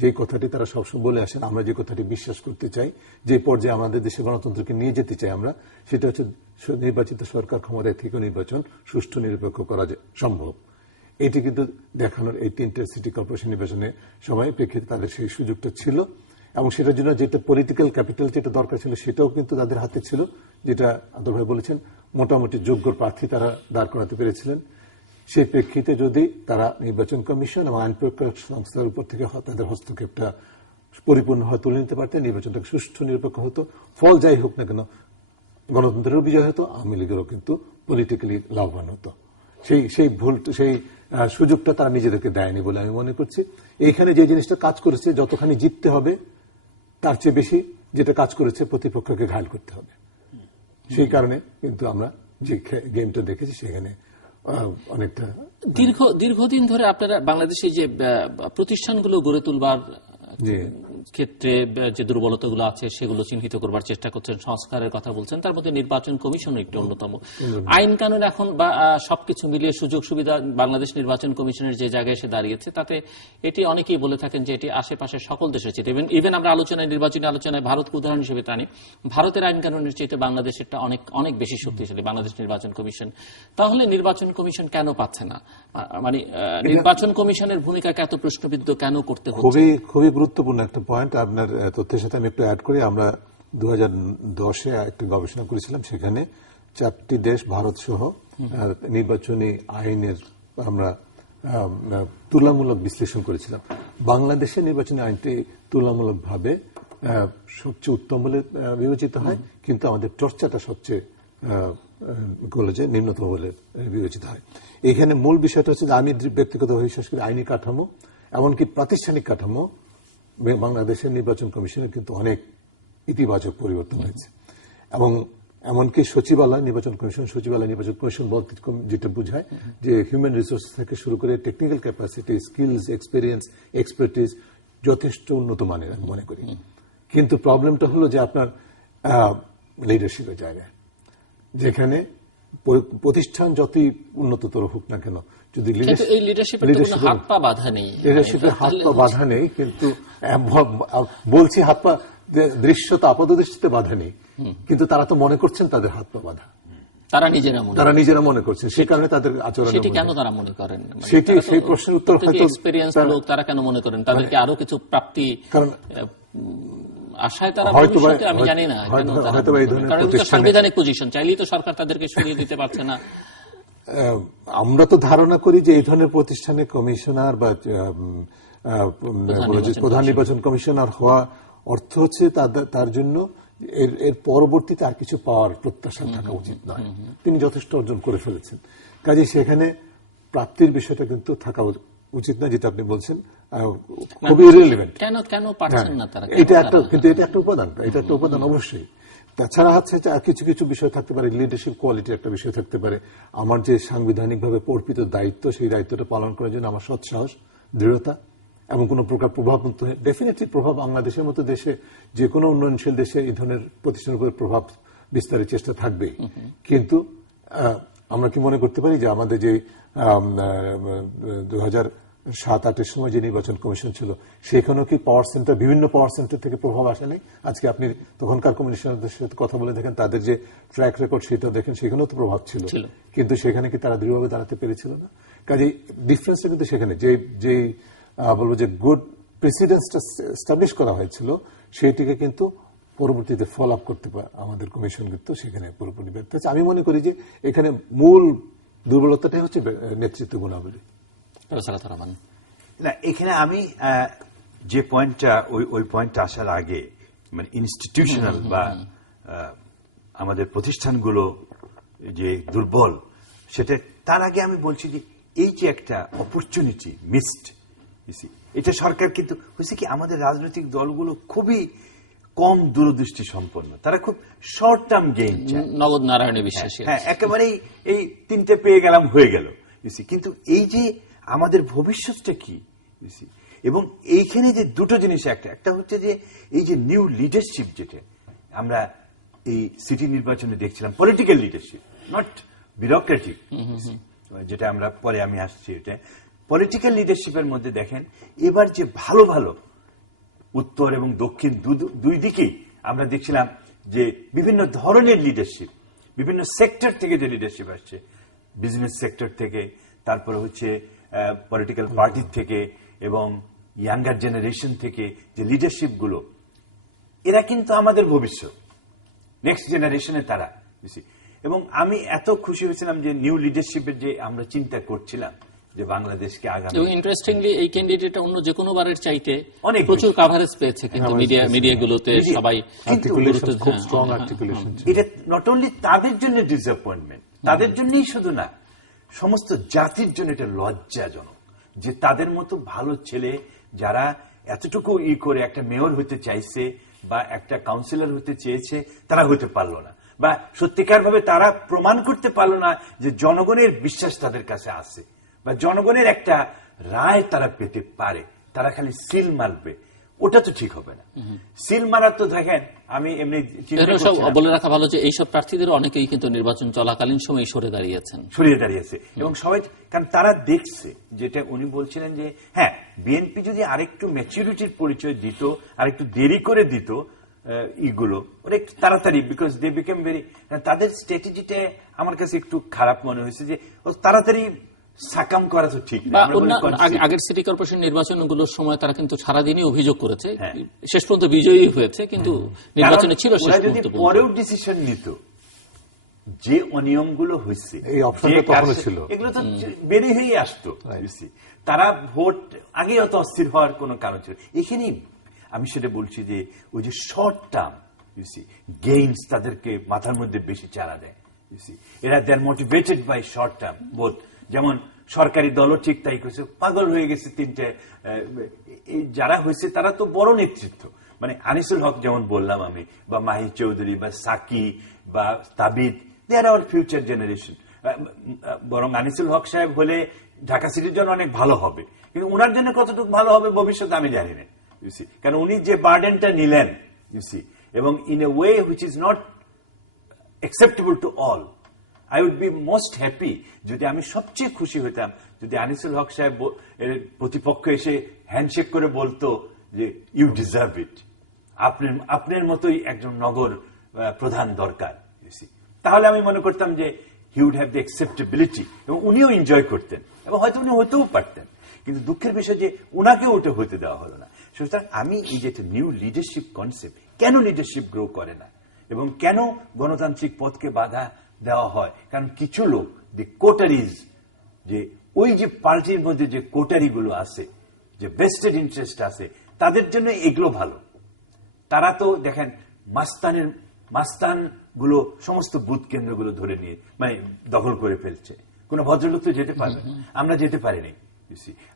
যে কথাটি তারা সবসময় বলে আসেন, আমরা যে কথাটি বিশ্বাস করতে চাই, যে পর্যায়ে আমাদের দেশে গণতন্ত্রকে নিয়ে যেতে চাই আমরা, সেটা হচ্ছে নির্বাচিত সরকার ক্ষমতায় থেকে নির্বাচন সুষ্ঠু নিরপেক্ষ করা সম্ভব। এটি কিন্তু দেখানোর এই 3টে সিটি কর্পোরেশন নির্বাচনের সময় প্রেক্ষিতে তাদের সেই সুযোগটা ছিল, এবং সেটার জন্য যেটা পলিটিক্যাল ক্যাপিটাল যেটা দরকার ছিল সেটাও কিন্তু তাদের হাতে ছিল, যেটা আদর ভাই বলেছেন, মোটামুটি যোগ্য প্রার্থী তারা দাঁড় করাতে পেরেছিলেন। সেই প্রেক্ষিতে যদি তারা নির্বাচন কমিশন এবং আইন প্রয়োগকারী সংস্থার উপর থেকে তাদের হস্তক্ষেপটা পরিপূর্ণভাবে তুলে নিতে পারতেন, নির্বাচনটা সুষ্ঠু নিরপেক্ষ হতো, ফল যাই হোক না কেন গণতন্ত্রেরও বিজয় হতো, আওয়ামী লীগেরও কিন্তু পলিটিক্যালি লাভবান হতো। সেই সুযোগটা তারা নিজেদেরকে দেয়নি বলে আমি মনে করছি। এইখানে যে জিনিসটা কাজ করেছে, যতখানি জিততে হবে তার চেয়ে বেশি যেটা কাজ করেছে প্রতিপক্ষকে ঘায়ল করতে হবে। সেই কারণে কিন্তু আমরা যে গেমটা দেখেছি সেখানে অনেকটা দীর্ঘদিন ধরে আপনারা বাংলাদেশে যে প্রতিষ্ঠানগুলো গড়ে তুলবার ক্ষেত্রে যে দুর্বলতাগুলো আছে সেগুলো চিহ্নিত করবার চেষ্টা করছেন, সংস্কারের কথা বলছেন, তার মধ্যে নির্বাচন কমিশন একটি অন্যতম। আইন কানুন এখন বা সবকিছু মিলিয়ে সুযোগ সুবিধা বাংলাদেশ নির্বাচন কমিশনের যে জায়গায় এসে দাঁড়িয়েছে, তাতে এটি অনেকেই বলে থাকেন যে এটি আশেপাশে সকল দেশের চেয়ে, ইভেন আমরা আলোচনায়, নির্বাচনী আলোচনায় ভারতকে উদাহরণ হিসেবে টানি, ভারতের আইন কানুনের চেয়ে বাংলাদেশেরটা অনেক অনেক বেশি শক্তিশালী, বাংলাদেশ নির্বাচন কমিশন। তাহলে নির্বাচন কমিশন কেন পাচ্ছে না? মানে নির্বাচন কমিশনের ভূমিকাকে এত প্রশ্নবিদ্ধ কেন করতে হচ্ছে? খুবই গুরুত্বপূর্ণ একটা পয়েন্ট। আপনার তথ্যের সাথে আমি একটু অ্যাড করি। আমরা 2010-এ একটা গবেষণা করেছিলাম, সেখানে 4টি দেশ ভারত সহ নির্বাচনী আইনের আমরা তুলনামূলক বিশ্লেষণ করেছিলাম। বাংলাদেশের নির্বাচনী আইনটি তুলনামূলকভাবে সবচেয়ে উত্তম বলে বিবেচিত হয়, কিন্তু আমাদের চর্চাটা সবচেয়ে নিম্নতম বলে বিবেচিত হয়। এখানে মূল বিষয়টা হচ্ছে যে আমি ব্যক্তিগতভাবে বিশ্বাস করি আইনি কাঠামো, এমনকি প্রাতিষ্ঠানিক কাঠামো বাংলাদেশের নির্বাচন কমিশনের কিন্তু অনেক ইতিবাচক পরিবর্তন হয়েছে। এবং এমনকি সচিবালয়, নির্বাচন কমিশন, সচিবালয় নির্বাচন কমিশন বলতে যেটা বোঝায় যে হিউম্যান রিসোর্স থেকে শুরু করে technical capacity, skills, experience, expertise যথেষ্ট উন্নত মানের আমি মনে করি। কিন্তু প্রবলেমটা হলো যে আপনার লিডারশিপের জায়গায়, যেখানে প্রতিষ্ঠান যতই উন্নততর হোক না কেন, যদি লিডারশিপের হাত পা বাধা নেই, লিডারশিপের হাত পা বাধা নেই, কিন্তু বলছি হাত পা দৃশ্যত আপাত দৃষ্টিতে বাধা নেই, কিন্তু তারা তো মনে করছেন তাদের হাত পা বাধা, তারা নিজেরা মনে করছেন, সেই কারণে তাদের আচরণ। সেটি কেন তারা মনে করেন? সেটি সেই প্রশ্নের উত্তর হয়তো এক্সপেরিয়েন্স লোক তারা কেন মনে করেন তাদেরকে আরো কিছু প্রাপ্তি কারণ আশায় তারা, আমি জানি না সাংবিধানিক পজিশন চাইলেই তো সরকার তাদেরকে সরিয়ে দিতে পারছে না। আমরা তো ধারণা করি যে এই ধরনের প্রতিষ্ঠানে কমিশনার বা প্রধান নির্বাচন কমিশনার হওয়া অর্থ হচ্ছে তার জন্য এর পরবর্তীতে আর কিছু পাওয়ার প্রত্যাশা থাকা উচিত নয়। তিনি যথেষ্ট অর্জন করে ফেলেছেন, কাজে সেখানে প্রাপ্তির বিষয়টা কিন্তু থাকা উচিত না, যেটা আপনি বলছেন খুবই রিলেভেন্ট। কেন পারছেন না তারা? এটা একটা উপাদান অবশ্যই। তাছাড়া হচ্ছে কিছু কিছু বিষয় থাকতে পারে, লিডারশিপ কোয়ালিটির একটা বিষয় থাকতে পারে। আমার যে সাংবিধানিকভাবে অর্পিত দায়িত্ব, সেই দায়িত্বটা পালন করার জন্য আমার সৎসাহস, দৃঢ়তা এবং কোন প্রকার প্রভাব, ডেফিনেটলি প্রভাব বাংলাদেশের মতো দেশে, যে কোনো উন্নয়নশীল দেশে এই ধরনের প্রতিষ্ঠানের উপরে প্রভাব বিস্তারের চেষ্টা থাকবেই। কিন্তু আমরা কি মনে করতে পারি যে আমাদের যে 2007-08-এর সময় যে নির্বাচন কমিশন ছিল, সেখানেও কি বিভিন্ন পাওয়ার সেন্টার থেকে প্রভাব আসে নাই? আজকে আপনি তখনকার কমিশনারদের সাথে কথা বলে দেখেন, তাদের যে ট্র্যাক রেকর্ড সেটা দেখেন, সেখানেও তো প্রভাব ছিল, কিন্তু সেখানে কি তারা দৃঢ়ভাবে দাঁড়াতে পেরেছিল না? কাজেই ডিফারেন্সটা কিন্তু সেখানে, যে বলবো যে গুড প্রেসিডেন্সটা এস্টাবলিশ করা হয়েছিল, সেইটিকে কিন্তু পরবর্তীতে ফলো আপ করতে পারে আমাদের কমিশন, কিন্তু সেখানে পুরোপুরি ব্যর্থ হচ্ছে। আমি মনে করি যে এখানে মূল দুর্বলতাটাই হচ্ছে নেতৃত্ব গুণাবলী। না, এখানে আমি যে পয়েন্টটা ওই পয়েন্টটা আসার আগে, মানে ইনস্টিটিউশনাল বা আমাদের প্রতিষ্ঠানগুলো যে দুর্বল, সেটা তার আগে আমি বলছি যে এই যে একটা অপরচুনিটি মিসড, এটা সরকার কিন্তু হয়েছে কি, আমাদের রাজনৈতিক দলগুলো খুবই কম দূরদৃষ্টি সম্পন্ন, তারা খুব শর্ট টার্ম গেইন চায়, নগদ নারায়ণে বিশ্বাসী। হ্যাঁ, একেবারেই এই 3টে পেয়ে গেলাম, হয়ে গেল। কিন্তু এই যে আমাদের ভবিষ্যৎটা কি, এবং এইখানে যে দুটো জিনিস, একটা হচ্ছে যে এই যে নিউ লিডারশিপ, যেটা আমরা এই সিটি নির্বাচনে দেখছিলাম, পলিটিক্যাল লিডারশিপ, নট বিউরোক্রেটিক, যেটা আমরা পরে আমি আসছি, এটা পলিটিক্যাল লিডারশিপের মধ্যে দেখেন এবার যে ভালো ভালো উত্তর এবং দক্ষিণ দুই দিকেই আমরা দেখছিলাম যে বিভিন্ন ধরনের লিডারশিপ, বিভিন্ন সেক্টর থেকে যে লিডারশিপ আসছে, বিজনেস সেক্টর থেকে, তারপরে হচ্ছে পলিটিক্যাল পার্টির থেকে, এবং ইয়াঙ্গার জেনারেশন থেকে যে লিডারশিপ গুলো, এরা কিন্তু আমাদের ভবিষ্যৎ, নেক্সট জেনারেশনে তারা। এবং আমি এত খুশি হয়েছিলাম যে নিউ লিডারশিপের যে আমরা চিন্তা করছিলাম যে বাংলাদেশকে আগামী, এবং ইন্টারেস্টিংলি এই ক্যান্ডিডেটটা অন্য যে কোনো বারের চাইতে অনেক প্রচুর কাভারেজ পেয়েছে, কিন্তু মিডিয়াগুলোতে সবাই খুব স্ট্রং আর্টিকুলেশন। এটা নট অনলি তাদের জন্য ডিসঅ্যাপয়েন্টমেন্ট, তাদের জন্যই শুধু না, সমস্ত জাতির জন্য এটা লজ্জাজনক যে তাদের মতো ভালো ছেলে যারা এতটুকু করে একটা মেয়র হতে চাইছে বা একটা কাউন্সিলর হতে চেয়েছে, তারা হতে পারলো না, বা সত্যিকার ভাবে তারা প্রমাণ করতে পারলো না যে জনগণের বিশ্বাস তাদের কাছে আছে, বা জনগণের একটা রায় তারা পেতে পারে। তারা খালি সিল মারবে, ওটা তো ঠিক হবে না। সিল মারা তো দেখেন, আমি এমনি এরা সব বলে রাখা ভালো যে এইসব প্রার্থীদের অনেকেই কিন্তু নির্বাচন চলাকালীন সময় সরে দাঁড়িয়েছে এবং সবাই, কারণ তারা দেখছে যেটা উনি বলছিলেন যে হ্যাঁ, বিএনপি যদি আরেকটু ম্যাচুরিটির পরিচয় দিত, আরেকটু দেরি করে দিত ইগুলো অনেক তাড়াতাড়ি, বিকজ দে বিকেম ভেরি, তাদের স্ট্র্যাটেজিটা আমার কাছে একটু খারাপ মনে হয়েছে যে তাড়াতাড়ি সাকাম করা তো ঠিক না। আগের সিটি কর্পোরেশন নির্বাচনগুলোর সময় তারা কিন্তু সারাদিনই অভিযোগ করেছে, শেষ পর্যন্ত বিজয়ী হয়েছে, কিন্তু নির্বাচনে ছিল শেষ পর্যন্ত পরেও ডিসিশন নিত যে অনিয়মগুলো হয়েছে, এই অপশনটা তখনও ছিল, এগুলো তো বেরিয়ে হয়ে আসতো। তারা ভোট আগে অত অস্থির হওয়ার কোনো কারণ ছিল। এখানেই আমি সেটা বলছি যে ওই যে শর্ট টার্ম গেইনস তাদেরকে মাথার মধ্যে বেশি চারা দেয়। এরা দে আর মোটিভেটেড বাই শর্ট টার্ম বোধ। যেমন সরকারি দলও ঠিক তাই করেছে, পাগল হয়ে গেছে তিনটে। যারা হয়েছে তারা তো বড় নেতৃত্ব, মানে আনিসুল হক যেমন বললাম আমি, বা মাহি চৌধুরী বা সাকি বা তাবিদ, দে আর আওয়ার ফিউচার জেনারেশন। বরং আনিসুল হক সাহেব হলে ঢাকা সিটির জন্য অনেক ভালো হবে, কিন্তু ওনার জন্য কতটুকু ভালো হবে ভবিষ্যতে আমি জানি না। কারণ উনি যে বার্ডেনটা নিলেন এবং in a way which is not acceptable to all, I would be most happy যদি আমি সবচেয়ে খুশি হইতাম যদি আনিসুল হক সাহেব প্রতিপক্ষ এসে হ্যান্ডশেক করে বলতো যে ইউ ডিজার্ভ ইট, আপনার মতোই একজন নগর প্রধান দরকার। তাহলে আমি মনে করতাম যে he would have the acceptability এবং উনিও এনজয় করতেন এবং হয়তো উনি হতেও পারতেন। কিন্তু দুঃখের বিষয় যে উনাকেও ওটা হতে দেওয়া হলো না। সুতরাং আমি এই যে নিউ লিডারশিপ কনসেপ্ট, কেন লিডারশিপ গ্রো করে না এবং কেন গণতান্ত্রিক পথকে বাধা দেওয়া হয়, কারণ কিছু লোক দি কোটারিজ, যে ওই যে পার্টির মধ্যে যে কোটারি গুলো আছে, যে ভেস্টেড ইন্টারেস্ট আছে, তাদের জন্য এগুলো ভালো। তারা তো দেখেন মাস্তান গুলো সমস্ত বুথ কেন্দ্রগুলো ধরে নিয়ে মানে দখল করে ফেলছে। কোন ভদ্রলোক তো যেতে পারবে, আমরা যেতে পারিনি।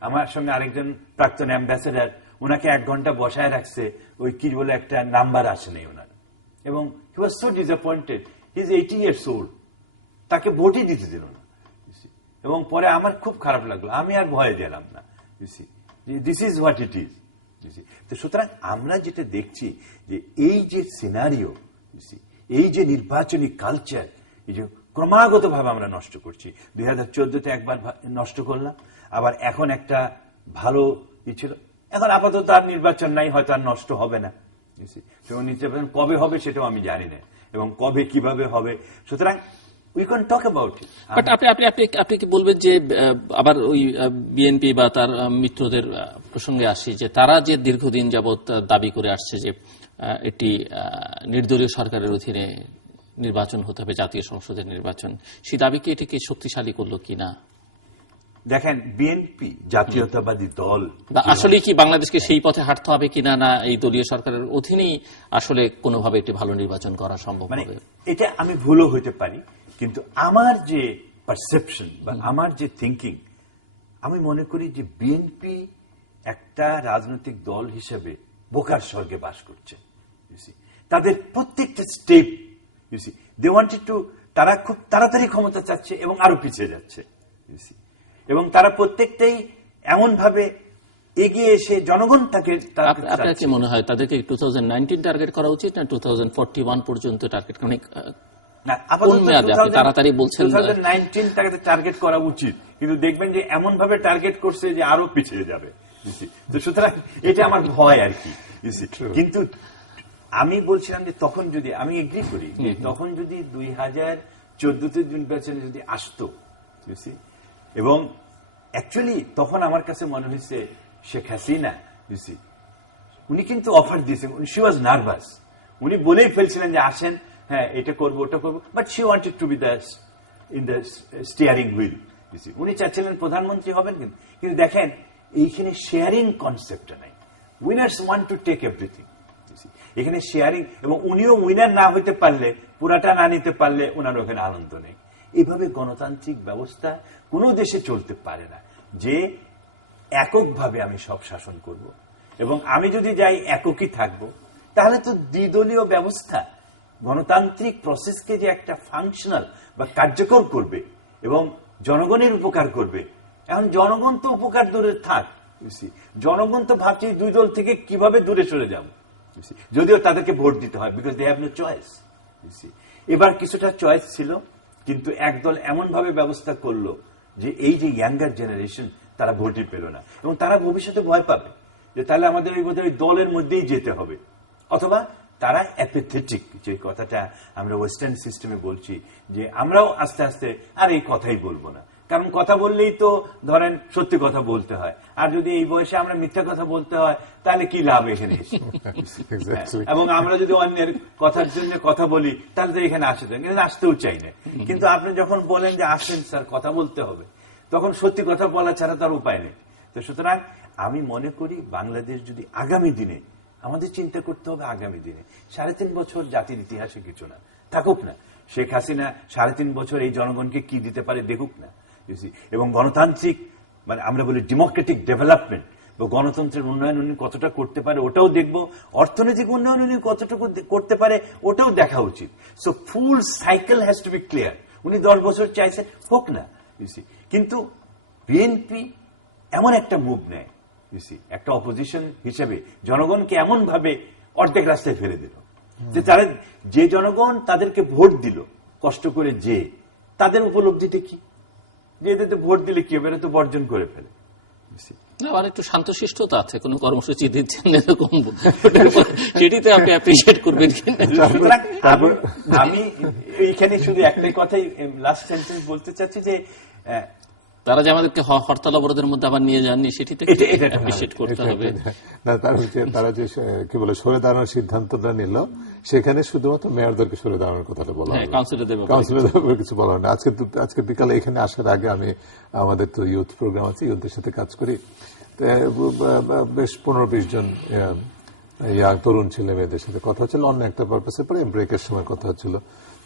আমার সঙ্গে আরেকজন প্রাক্তন অ্যাম্বাসেডার, ওনাকে 1 ঘন্টা বসায় রাখছে, ওই কি বলে একটা নাম্বার আসে নাই ওনার, এবং he was so disappointed. He is 80 years old, তাকে ভোটই দিতে দিল না। এবং পরে আমার খুব খারাপ লাগলো, আমি আর ভয়ে গেলাম না। This is what it is. তো সুতরাং আমরা যেটা দেখছি যে এই যে সিনারিও, এই যে নির্বাচনী কালচার, এই যে ক্রমাগত ভাবে আমরা নষ্ট করছি। 2014-তে একবার নষ্ট করলাম, আবার এখন একটা ভালো ই ছিল, এখন আপাতত আর নির্বাচন নাই, হয়তো আর নষ্ট হবে না। কবে হবে সেটাও আমি জানি না, এবং কবে কিভাবে হবে। সুতরাং we can talk about it. But আপনি কি বলবেন যে আবার ওই বিএনপি বা তার মিত্রদের প্রসঙ্গে আসি, যে তারা যে দীর্ঘদিন যাবৎ দাবি করে আসছে যে এটি নির্দলীয় সরকারের অধীনে নির্বাচন হতে হবে, জাতীয় সংসদের নির্বাচন, সেই দাবিকে এটিকে শক্তিশালী করলো কিনা? দেখেন, বিএনপি জাতীয়তাবাদী দল, আসলে কি বাংলাদেশকে সেই পথে হাঁটতে হবে কিনা, না এই দলীয় সরকারের অধীনেই আসলে কোনোভাবে একটি ভালো নির্বাচন করা সম্ভব হবে? এটা আমি ভুলও হইতে পারি, কিন্তু আমার যে পারসেপশন বা আমার যে থিঙ্কিং, আমি মনে করি যে বিএনপি একটা রাজনৈতিক দল হিসেবে বোকার স্বর্গে বাস করছে। তাদের প্রত্যেকটা স্টেপ দে ওয়ান্টেড টু, তারা খুব তাড়াতাড়ি ক্ষমতা চাচ্ছে এবং আরো পিছিয়ে যাচ্ছে, এবং তারা প্রত্যেকটাই এমন ভাবে এগিয়ে এসে জনগণ তাকে। আপনার কি মনে হয় তাদেরকে 2019 টার্গেট করা উচিত না 2041 পর্যন্ত টার্গেট? তাড়াতাড়ি বলছেন 2019 টার্গেট করা উচিত, কিন্তু দেখবেন যে এমন ভাবে টার্গেট করছে যে আরো পিছিয়ে যাবে। তো সুতরাং এটা আমার ভয় আর কি। কিন্তু আমি বলছিলাম যে তখন যদি, আমি এগ্রি করি যে তখন যদি 2014-তে নির্বাচনে যদি আসতো, এবং অ্যাকচুয়ালি তখন আমার কাছে মনে হয়েছে শেখ হাসিনা উনি কিন্তু অফার দিয়েছেন, শি ওয়াজ নার্ভাস, উনি বলেই ফেলছিলেন যে আসেন, হ্যাঁ এটা করবো ওটা করবো, but she wanted to be in the steering wheel. উনি চাচ্ছিলেন প্রধানমন্ত্রী হবেন, কিন্তু দেখেন এইখানে শেয়ারিং কনসেপ্টটা নাই। Winners want to take everything, এখানে শেয়ারিং, এবং উনিও উইনার না হইতে পারলে, পুরাটা না নিতে পারলে ওনার ওখানে আনন্দ নেই। এইভাবে গণতান্ত্রিক ব্যবস্থা কোনো দেশে চলতে পারে না যে এককভাবে আমি সব শাসন করব, এবং আমি যদি যাই এককই থাকবো, তাহলে তো দ্বিদলীয় ব্যবস্থা গণতান্ত্রিক প্রসেসকে যে একটা ফাংশনাল বা কার্যকর করবে এবং জনগণের উপকার করবে। এখন জনগণ তো উপকার দূরে থাক, জনগণ তো ভাবছে দুই দল থেকে কিভাবে দূরে সরে যাব, যদিও তাদেরকে ভোট দিতে হয়, because they have no choice. এবার কিছুটা চয়েস ছিল, কিন্তু একদল এমন ভাবে ব্যবস্থা করলো যে এই যে ইয়াঙ্গার জেনারেশন তারা ভোটই পেল না, এবং তারা ভবিষ্যতে ভয় পাবে যে তাহলে আমাদের ওই বোধহয় দলের মধ্যেই যেতে হবে, অথবা তারা অ্যাপেথেটিক, যে কথাটা আমরা ওয়েস্টার্ন সিস্টেমে বলছি যে আমরাও আস্তে আস্তে আর এই কথাই বলবো না, কারণ কথা বললেই তো ধরেন সত্যি কথা বলতে হয়, আর যদি এই বয়সে আমরা মিথ্যা কথা বলতে হয় তাহলে কি লাভ এখানে এসে? এবং আমরা যদি অন্যের কথার জন্য কথা বলি তাহলে তো এখানে আসতে আসতেও চাই না, কিন্তু আপনি যখন বলেন যে আসেন স্যার কথা বলতে হবে, তখন সত্যি কথা বলা ছাড়া তার উপায় নেই। তো সুতরাং আমি মনে করি বাংলাদেশ যদি আগামী দিনে, আমাদের চিন্তা করতে হবে আগামী দিনে 3.5 বছর জাতির ইতিহাসে কিছু না থাকুক না, শেখ হাসিনা 3.5 বছর এই জনগণকে কি দিতে পারে দেখুক না, এবং গণতান্ত্রিক মানে আমরা বলি ডেমোক্রেটিক ডেভেলপমেন্ট বা গণতন্ত্রের উন্নয়ন উনি কতটা করতে পারে ওটাও দেখবো, অর্থনৈতিক উন্নয়ন উনি কতটুকু করতে পারে ওটাও দেখা উচিত। So full cycle has to be clear. উনি 10 বছর চাইছেন, হোক না, কিন্তু বিএনপি এমন একটা মুভ নেয় একটা অপোজিশন হিসেবে, জনগণকে এমন ভাবে অর্ধেক রাস্তায় ফেলে দিল যে তারা, যে জনগণ তাদেরকে ভোট দিল কষ্ট করে, যে তাদের উপলব্ধিটা কি, যে এদের ভোট দিলে কি হবে, এরা তো বর্জন করে ফেলে। আবার একটু শান্তশিষ্টতা আছে, কোন কর্মসূচি দিচ্ছেন এরকম, সেটিতে আপনি অ্যাপ্রিশিয়েট করবেন কিনা? আমি এইখানে শুধু একটাই কথাই লাস্ট সেন্টেন্স বলতে চাচ্ছি যে তারা যে আমাদেরকে হরতাল অবরোধের মধ্যে আবার নিয়ে যাননি, সেটিতে অ্যাপ্রিশিয়েট করতে হবে। তারা যে কি বলে সরে দাঁড়ানোর সিদ্ধান্তটা নিল, সেখানে শুধুমাত্র মেয়রদেরকে সরে দাঁড়ানোর কথাটা বলা, কাউন্সিলরদের কিছু বলা না। আজকে বিকালে এখানে আসার আগে আমি, আমাদের তো ইউথ প্রোগ্রাম আছে, ইউথদের সাথে কাজ করি, বেশ 15-20 জন ইয়াং তরুণ ছেলে মেয়েদের সাথে কথা হচ্ছিল অন্য একটা পারপাসের পরে, ব্রেকের সময় কথা হচ্ছিল।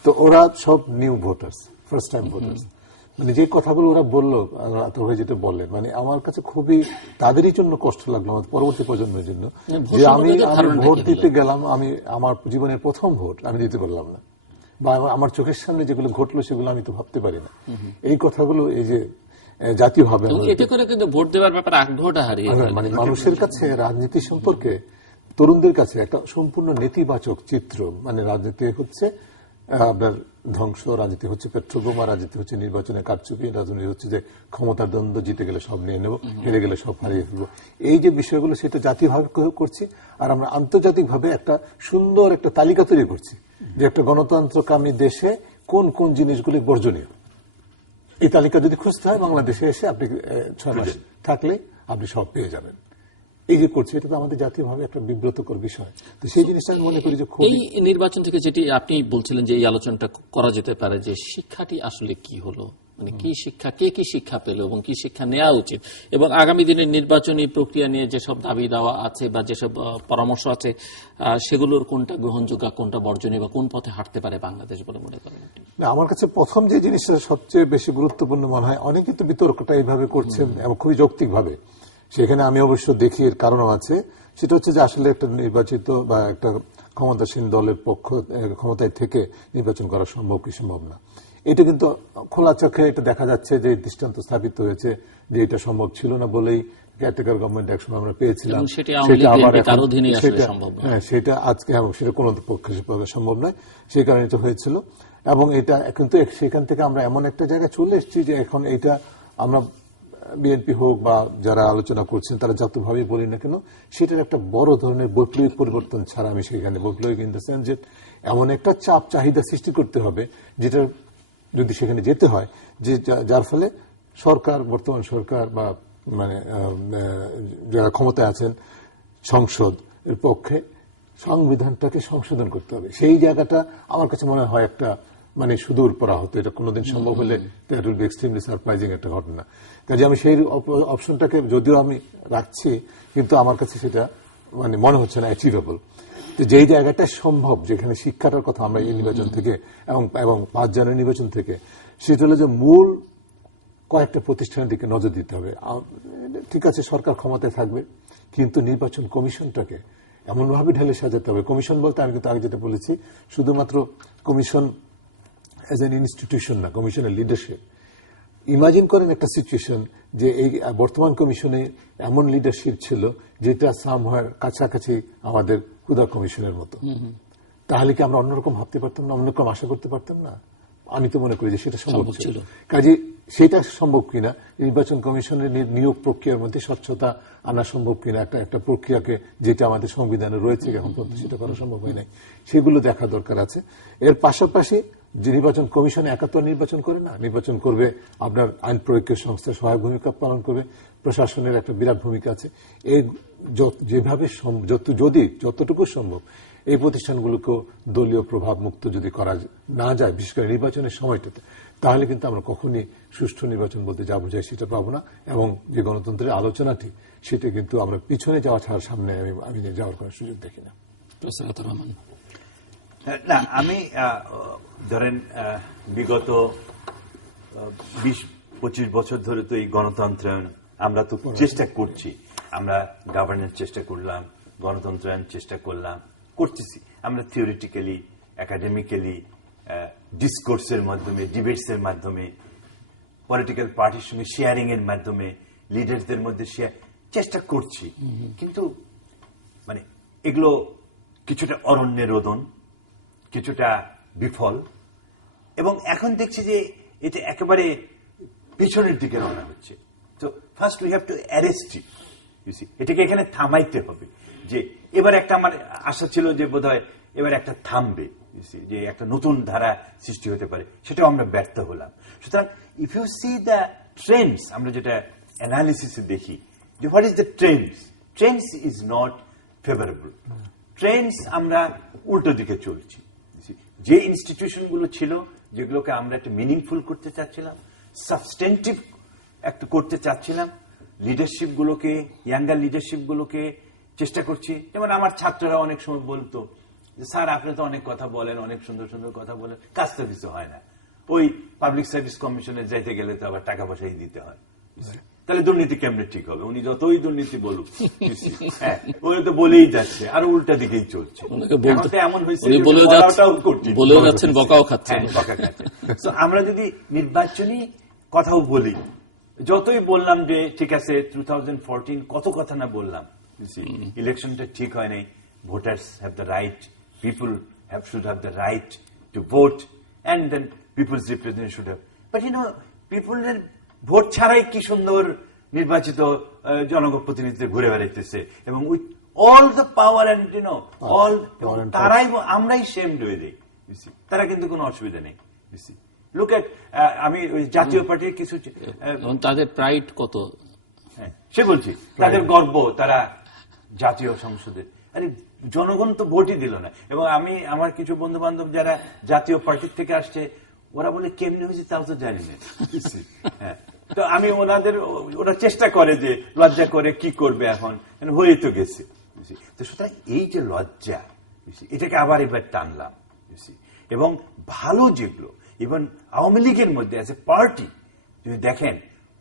তো ওরা সব new voters, first time voters, মানে যে কথাগুলো ওরা বললো, ভাই যেটা বললেন, মানে আমার কাছে খুবই তাদেরই জন্য কষ্ট লাগলো, আমাদের পরবর্তী প্রজন্মের জন্য, যে আমি ভোট দিতে গেলাম, আমি আমার জীবনের প্রথম ভোট আমি দিতে পারলাম না, বা আমার চোখের সামনে যেগুলো ঘটলো সেগুলো আমি তো ভাবতে পারি না। এই কথাগুলো এই যে জাতীয়ভাবে এতে করে কিন্তু ভোট দেওয়ার ব্যাপারে আগ্রহটা হারিয়ে, মানে মানুষের কাছে রাজনীতি সম্পর্কে, তরুণদের কাছে একটা সম্পূর্ণ নেতিবাচক চিত্র, মানে রাজনীতি হচ্ছে আপনার ধ্বংস, রাজনীতি হচ্ছে পেট্রোবোমা, রাজনীতি হচ্ছে নির্বাচনে কারচুপি, রাজনীতি হচ্ছে যে ক্ষমতার দ্বন্দ্ব, জিতে গেলে সব নিয়ে নেব, হেরে গেলে সব হারিয়ে ফেলবো। এই যে বিষয়গুলো, সেটা জাতীয়ভাবে করছি, আর আমরা আন্তর্জাতিকভাবে একটা সুন্দর একটা তালিকা তৈরি করছি যে একটা গণতন্ত্রকামী দেশে কোন কোন জিনিসগুলি বর্জনীয়। এই তালিকা যদি খুঁজতে হয়, বাংলাদেশে এসে আপনি 6 মাস থাকলে আপনি সব পেয়ে যাবেন। এই যে করছে, এটা তো আমাদের জাতীয়ভাবে একটা বিব্রতকর বিষয়। তো সেই জিনিসটা আমি মনে করি যে এই নির্বাচন থেকে যেটি আপনি বলছিলেন যে এই আলোচনাটা করা যেতে পারে, যে শিক্ষাটি আসলে কি হলো, মানে কি শিক্ষা, কে কি শিক্ষা পেল এবং কি শিক্ষা নেওয়া উচিত, এবং আগামী দিনের নির্বাচনী প্রক্রিয়া নিয়ে যেসব দাবি দেওয়া আছে বা যেসব পরামর্শ আছে, সেগুলোর কোনটা গ্রহণযোগ্য, কোনটা বর্জনীয়, বা কোন পথে হাঁটতে পারে বাংলাদেশ বলে মনে করেন? আমার কাছে প্রথম যে জিনিসটা সবচেয়ে বেশি গুরুত্বপূর্ণ মনে হয়, অনেকে তো বিতর্কটা এইভাবে করছেন এবং খুবই যৌক্তিকভাবে, সেখানে আমি অবশ্য দেখি এর কারণও আছে। সেটা হচ্ছে যে আসলে একটা নির্বাচিত বা একটা ক্ষমতাসীন দলের পক্ষ ক্ষমতায় থেকে নির্বাচন করা সম্ভব কি সম্ভব না, এটা কিন্তু খোলা চোখে এটা দেখা যাচ্ছে যে দৃষ্টান্ত স্থাপিত হয়েছে যে এটা সম্ভব ছিল না বলেই কেয়ারটেকার গভর্নমেন্ট একসময় আমরা পেয়েছিলাম, সেটা আজকে সেটা কোন পক্ষে সম্ভব নয়, সেই কারণে এটা হয়েছিল। এবং এটা কিন্তু সেখান থেকে আমরা এমন একটা জায়গায় চলে এসেছি যে এখন এটা আমরা বিএনপি হোক বা যারা আলোচনা করছেন তারা যতভাবেই বলি না কেন, সেটার একটা বড় ধরনের বৈপ্লবিক পরিবর্তন ছাড়া আমি সেখানে, বৈপ্লবিক ইন দ্য সেন্স যে এমন একটা চাপ চাহিদা সৃষ্টি করতে হবে যেটা যদি সেখানে যেতে হয়, যে যার ফলে সরকার, বর্তমান সরকার বা মানে যারা ক্ষমতায় আছেন সংসদ এর পক্ষে সংবিধানটাকে সংশোধন করতে হবে। সেই জায়গাটা আমার কাছে মনে হয় একটা মানে সুদূর পরা হতো, এটা কোনোদিন সম্ভব হলে that will be extremely surprising একটা ঘটনা। কাজে আমি সেই অপশনটাকে যদিও আমি রাখছি, কিন্তু আমার কাছে সেটা মানে মনে হচ্ছে না অ্যাচিভেবল। তো যেই জায়গাটা সম্ভব, যেখানে শিক্ষাটার কথা আমরা এই নির্বাচন থেকে এবং 5 জানুয়ারি নির্বাচন থেকে, সেটা হলো যে মূল কয়েকটা প্রতিষ্ঠানের দিকে নজর দিতে হবে। ঠিক আছে, সরকার ক্ষমতায় থাকবে, কিন্তু নির্বাচন কমিশনটাকে এমনভাবে ঢেলে সাজাতে হবে। কমিশন বলতে আমি কিন্তু আগে যেটা বলেছি, শুধুমাত্র কমিশন অ্যাজ অ্যান ইনস্টিটিউশন না, কমিশনের লিডারশিপ। ইমাজিন করেন একটা সিচুয়েশন যে এই বর্তমান কমিশনে এমন লিডারশিপ ছিল যেটা সামহার কাছাকাছি আমাদের হুদা কমিশনের মতো, তাহলে কি আমরা অন্যরকম ভাবতে পারতাম না, অন্যরকম আশা করতে পারতাম না? আমি তো মনে করি যে সেটা সম্ভব ছিল। কাজে সেটা সম্ভব কিনা, নির্বাচন কমিশনের নিয়োগ প্রক্রিয়ার মধ্যে স্বচ্ছতা আনা সম্ভব কিনা, একটা প্রক্রিয়াকে যেটা আমাদের সংবিধানে রয়েছে এখন পর্যন্ত সেটা করা সম্ভব হয় নাই, সেগুলো দেখা দরকার আছে। এর পাশাপাশি যে নির্বাচন কমিশন একা তো নির্বাচন করে না, নির্বাচন করবে আপনার আইন প্রয়োগের সংস্থা সহায়ক ভূমিকা পালন করবে, প্রশাসনের একটা বিরাট ভূমিকা আছে। এই যেভাবে যতটুকু সম্ভব এই প্রতিষ্ঠানগুলোকে দলীয় প্রভাব মুক্ত যদি করা না যায়, বিশেষ করে নির্বাচনের সময়টাতে, তাহলে কিন্তু আমরা কখনই সুষ্ঠু নির্বাচন বলতে যা বোঝাই সেটা পাবো না, এবং যে গণতন্ত্রের আলোচনাটি সেটা কিন্তু আমরা পিছনে যাওয়া ছাড়া সামনে আমি যাওয়ার কোনো সুযোগ দেখি না। রহমান, না, আমি ধরেন বিগত 20-25 বছর ধরে তো এই গণতন্ত্রায়ন আমরা তো চেষ্টা করছি, আমরা গভর্নেন্স চেষ্টা করলাম, গণতন্ত্রায়ন চেষ্টা করতেছি আমরা থিওরিটিক্যালি, একাডেমিক্যালি, ডিসকোর্সের মাধ্যমে, ডিবেটসের মাধ্যমে, পলিটিক্যাল পার্টির সঙ্গে শেয়ারিং এর মাধ্যমে, লিডারদের মধ্যে চেষ্টা করছি। কিন্তু মানে এগুলো কিছুটা অরণ্যে রোদন, কিছুটা বিফল, এবং এখন দেখছি যে এটা একেবারে পিছনের দিকে রওনা হচ্ছে। তো first we have to arrest it, you see, এটাকে এখানে থামাইতে হবে। যে এবার একটা আমার আশা ছিল যে বোধহয় এবার একটা থামবে, যে একটা নতুন ধারা সৃষ্টি হতে পারে, সেটাও আমরা ব্যর্থ হলাম। সুতরাং if you see the trends, আমরা যেটা অ্যানালিসিসে দেখি যে what is the trends is not favourable. Trends আমরা উল্টো দিকে চলছি। যে ইনস্টিটিউশনগুলো ছিল যেগুলোকে আমরা একটা মিনিংফুল করতে চাচ্ছিলাম, সাবস্টেন্টিভ একটা করতে চাচ্ছিলাম, লিডারশিপ গুলোকে, ইয়াঙ্গার লিডারশিপ গুলোকে চেষ্টা করছি। যেমন আমার ছাত্ররা অনেক সময় বলতো যে স্যার আপনি তো অনেক কথা বলেন, অনেক সুন্দর সুন্দর কথা বলেন, কাজ তো কিছু হয় না। ওই পাবলিক সার্ভিস কমিশনে যাইতে গেলে তো আবার টাকা পয়সাই দিতে হয়, তাহলে দুর্নীতি কেমনে ঠিক হবে? উনি যতই দুর্নীতি বলুক, হ্যাঁ উনি তো বলেই যাচ্ছে, আর উল্টা দিকেই চলছে। এমন হয়েছে বলেও যাচ্ছেন, বকাও খাচ্ছেন। আমরা যদি নির্বাচনী কথাও বলি, যতই বললাম যে ঠিক আছে 2014 কত কথা না বললাম, ইলেকশনটা ঠিক হয় নাই, voters have the right, people should have the right to vote, and then people's representative should have, but you know পিপলের ভোট ছাড়াই কি সুন্দর নির্বাচিত জনপ্রতিনিধিদের ঘুরে বেড়াইতেছে, এবং with all the power and you know all, তারাই আমরাই শেমড হয়ে যাই, তারা কিন্তু কোনো অসুবিধা নেই। লুক এট, আমি ওই জাতীয় পার্টির কিছু, তাদের প্রাইড কত, সে বলছি তাদের গর্ব, তারা জাতীয় সংসদে, আরে জনগণ তো ভোটই দিল না। এবং আমি আমার কিছু বন্ধু বান্ধব যারা জাতীয় পার্টির থেকে আসছে, ওরা বলে কেমনি হয়েছে তাও তো জানি না। হ্যাঁ, তো আমি ওরা চেষ্টা করে যে লজ্জা করে কি করবে, এখন হয়ে তো গেছে। তো সুতরাং এই যে লজ্জা, এটাকে আবার এবার টানলাম। এবং ভালো যেগুলো, ইভেন আওয়ামী লীগের মধ্যে অ্যাজ এ পার্টি যদি দেখেন,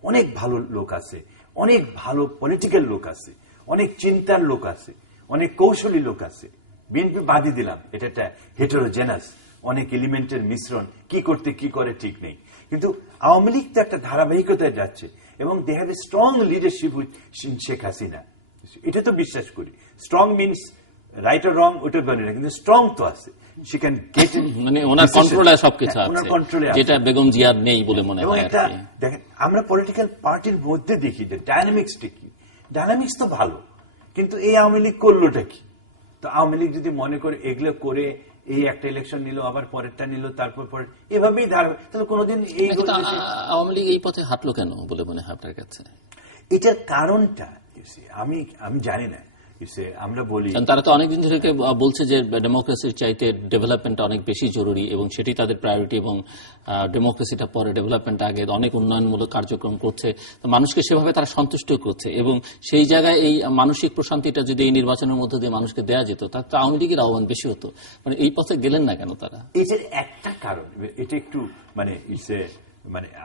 অনেক ভালো লোক আছে, অনেক ভালো পলিটিক্যাল লোক আছে, অনেক চিন্তার লোক আছে, অনেক কৌশলী লোক আছে। বিএনপি বাদই দিলাম, এটা একটা হেটেরোজেনাস, অনেক এলিমেন্টের মিশ্রণ, কি করতে কি করে ঠিক নেই। কিন্তু আওয়ামী লীগ তো একটা ধারাবাহিকতায় যাচ্ছে, এবং they have a strong leadership with Sheikh Hasina, এটা তো বিশ্বাস করি। Strong means right or wrong ওটা বলি না, কিন্তু স্ট্রং তো আছে, সে ক্যান গেট ইন, মানে ওনার কন্ট্রোলে সবকিছু আছে, যেটা বেগম জিয়ার নেই বলে মনে হয়। দেখেন আমরা পলিটিক্যাল পার্টির মধ্যে দেখি যে ডায়নামিক্সটা কি, ডায়নামিক্স তো ভালো, কিন্তু এই আওয়ামী লীগ করলোটা কি? তো আওয়ামী লীগ যদি মনে করে এগুলো করে এই একটা ইলেকশন নিল, আবার পরেরটা নিল, তারপর পরের, এভাবেই ধারাবাহিক, তাহলে কোনোদিন এই আওয়ামী লীগ এই পথে হাঁটলো কেন বলে মনে হয় আপনার কাছে? এটার কারণটা আমি জানি না। আমরা বলি তারা তো অনেকদিন ধরে বলছে যে ডেমোক্রেসির চাইতে ডেভেলপমেন্ট অনেক বেশি জরুরি, এবং সেটি তাদের প্রায়োরিটি, এবং ডেমোক্রেসিটা পরে, ডেভেলপমেন্ট আগে, অনেক উন্নয়নমূলক কার্যক্রম করছে, মানুষকে সেভাবে তারা সন্তুষ্ট করছে। এবং সেই জায়গায় এই মানসিক প্রশান্তিটা যদি এই নির্বাচনের মধ্যে দিয়ে মানুষকে দেওয়া যেত, তাহলে আওয়ামী লীগের আহ্বান বেশি হতো। মানে এই পথে গেলেন না কেন তারা? এটার একটা কারণ, এটা একটু মানে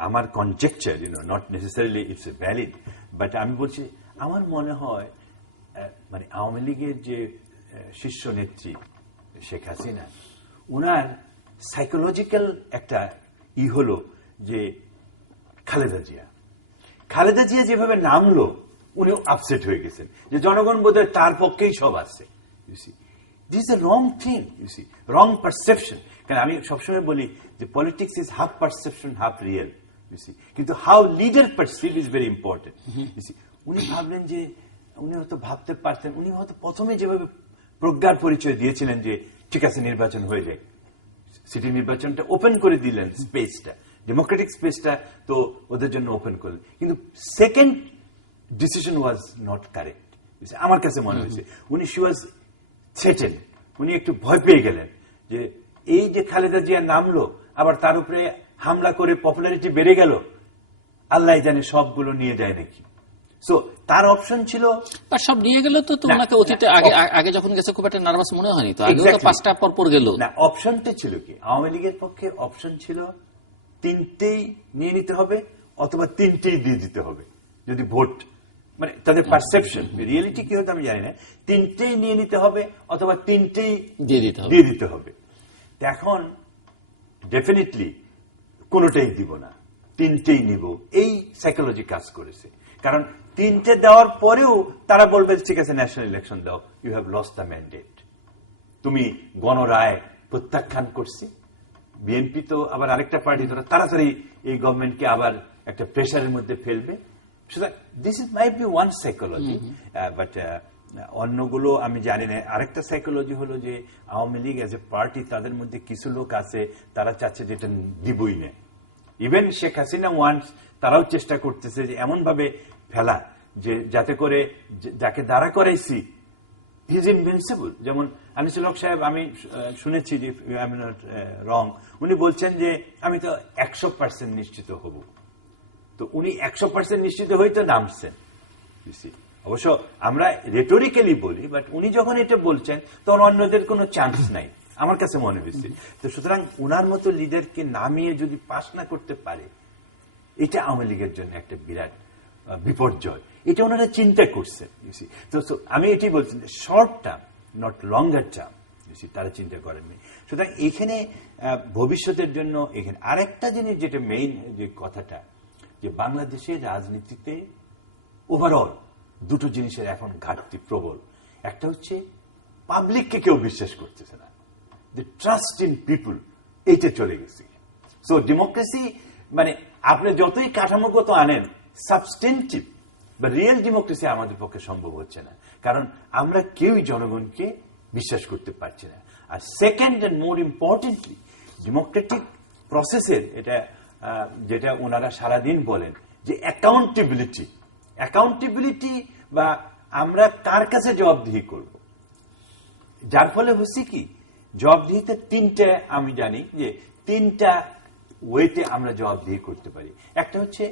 আমার conjecture, not necessarily it's a valid, but আমি বলছি আমার মনে হয় মানে আওয়ামী লীগের যে শীর্ষ নেত্রী শেখ হাসিনা, উনার সাইকোলজিক্যাল একটা হলো যে খালেদা জিয়া যেভাবে নামলো উনি আপসেট হয়ে গেছেন যে জনগণ বোধহয় তার পক্ষেই সব আছে। This a wrong thing, you see, wrong perception. কারণ আমি সবসময় বলি যে politics is half perception half real, you see, কিন্তু how leader perceive is very important, you see. উনি ভাবলেন যে, উনি হয়তো ভাবতে পারতেন, উনি হয়তো প্রথমে যেভাবে প্রজ্ঞার পরিচয় দিয়েছিলেন যে ঠিক আছে নির্বাচন হয়ে যায়, সিটি নির্বাচনটা ওপেন করে দিলেন, স্পেসটা, ডেমোক্রেটিক স্পেসটা তো ওদের জন্য ওপেন করলেন, কিন্তু second decision was not correct আমার কাছে মনে হয়েছে। উনি শি ওয়াজ থ্রেটেন, উনি একটু ভয় পেয়ে গেলেন যে এই যে খালেদা জিয়া নামলো আবার তার উপরে হামলা করে পপুলারিটি বেড়ে গেল, আল্লাহ জানে সবগুলো নিয়ে যায় নাকি। সো তার অপশন ছিল, আর সব নিয়ে গেল তো ওনাকে অতীতে আগে যখন গেছে খুব একটা নার্ভাস মনে হয়নি তো, আগেও তো 5টা পর গেল না। অপশনটা ছিল কি, আওয়ামী লীগের পক্ষে অপশন ছিল 3টেই নিয়ে নিতে হবে অথবা 3টেই দিয়ে দিতে হবে যদি ভোট, মানে তাদের পারসেপশন, রিয়েলিটি কি হতো আমি জানি না, 3টেই নিয়ে নিতে হবে অথবা 3টেই দিয়ে দিতে হবে। এখন ডেফিনেটলি কোনোটাই দিব না, 3টেই নিব, এই সাইকোলজি কাজ করেছে। কারণ 3টে দেওয়ার পরেও তারা বলবে ঠিক আছে ন্যাশনাল ইলেকশন দাও, you have lost the mandate, তুমি গণরায় প্রত্যাখ্যান করছি। বিএনপি তো আবার আরেকটা পার্টি, তোরা তাড়াতাড়ি এই গভর্নমেন্টকে আবার একটা প্রেশারের মধ্যে ফেলবে। সুতরাং this is might be one psychology, but অন্যগুলো আমি জানি না। আরেকটা সাইকোলজি হলো যে Awami League as a party, তাদের মধ্যে কিছু লোক আছে তারা চাচ্ছে যেটা দিবই না। ইভেন শেখ হাসিনা ওয়ান্স, তারাও চেষ্টা করতেছে যে এমন ভাবে ফেলা যে যাতে করে যাকে দাঁড়া করাইছি হি ইজ ইনভিনসিবল। যেমন আনিসুল হক সাহেব, আমি শুনেছি যে আই এম নট রং, উনি বলছেন যে আমি তো 100% নিশ্চিত হব। তো উনি 100% নিশ্চিত হয়ে তো নামছেন। অবশ্য আমরা রেটোরিক্যালি বলি, বাট উনি যখন এটা বলছেন তখন অন্যদের কোনো চান্স নাই আমার কাছে মনে হয়েছে। তো সুতরাং উনার মতো লিডারকে নামিয়ে যদি পাস না করতে পারে, এটা আওয়ামী লীগের জন্য একটা বিরাট বিপর্যয়। এটা ওনারা চিন্তা করছেন। তো আমি এটাই বলছি, short term not longer term, তারা চিন্তা করেননি। সুতরাং এখানে ভবিষ্যতের জন্য এখানে আরেকটা জিনিস যেটা মেইন যে কথাটা, যে বাংলাদেশের রাজনীতিতে ওভারঅল দুটো জিনিসের এখন ঘাটতি প্রবল। একটা হচ্ছে পাবলিককে কেউ বিশ্বাস করতেছে না, দ্য ট্রাস্ট ইন পিপুল এইটা চলে গেছে। সো ডেমোক্রেসি মানে আপনি যতই কাঠামোগত আনেন, সাবস্টেন্টিভ বা রিয়েল ডেমোক্রেসি আমাদের পক্ষে সম্ভব হচ্ছে না, কারণ আমরা কেউই জনগণকে বিশ্বাস করতে পারছি না। আর second and more importantly, democratic প্রসেসের এটা যেটা ওনারা সারাদিন বলেন যে অ্যাকাউন্টেবিলিটি বা আমরা কার কাছে জবাবদিহি করব, যার ফলে হচ্ছে কি জবাবদিহিতে 3টে, আমি জানি যে 3টা ওয়েতে আমরা জবাবদিহি করতে পারি। একটা হচ্ছে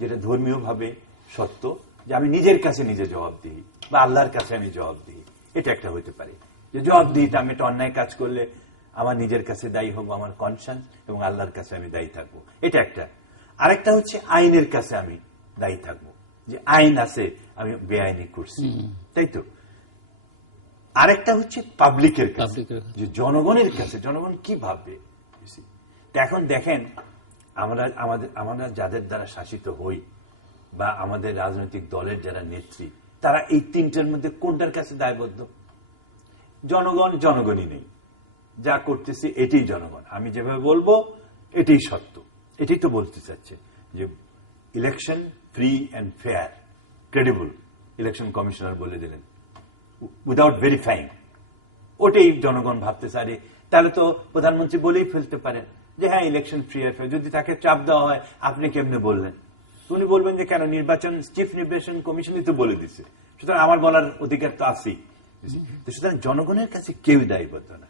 যেটা ধর্মীয় ভাবে সত্য, যে আমি নিজের কাছে নিজে জবাবদিহি বা আল্লাহর কাছে আমি জবাবদিহি, এটা একটা হতে পারে যে জবাবদিহিটা আমি একটা অন্যায় কাজ করলে আমার নিজের কাছে দায়ী হবো, আমার কনসার্ন, এবং আল্লাহর কাছে আমি দায়ী থাকবো, এটা একটা। আরেকটা হচ্ছে আইনের কাছে আমি দায়ী থাকবো, যে আইন আছে আমি বেআইনি করছি, তাই তো। আরেকটা হচ্ছে পাবলিকের কাছে, যে জনগণের কাছে, জনগণ কি ভাববে। এখন দেখেন আমরা যাদের দ্বারা শাসিত হই বা আমাদের রাজনৈতিক দলের যারা নেত্রী, তারা এই 3টার মধ্যে কোনটার কাছে দায়বদ্ধ? জনগণই নেই, যা করতেছি এটাই জনগণ, আমি যেভাবে বলবো এটাই সত্য, এটাই তো বলতে চাচ্ছে যে election free and fair, credible, election commissioner বলে দিলেন উইদাউট ভেরিফাইং, ওটাই জনগণ ভাবতেছে। আরে তাহলে তো প্রধানমন্ত্রী বলেই ফেলতে পারেন যে হ্যাঁ ইলেকশন ফ্রি অ্যান্ড ফেয়ার। যদি তাকে চাপ দেওয়া হয় আপনি কেমনে বললেন, উনি বলবেন যে কেন চিফ নির্বাচন কমিশনই তো বলে দিচ্ছে, সুতরাং আমার বলার অধিকার তো আছেই। সুতরাং জনগণের কাছে কেউ দায়বদ্ধ না।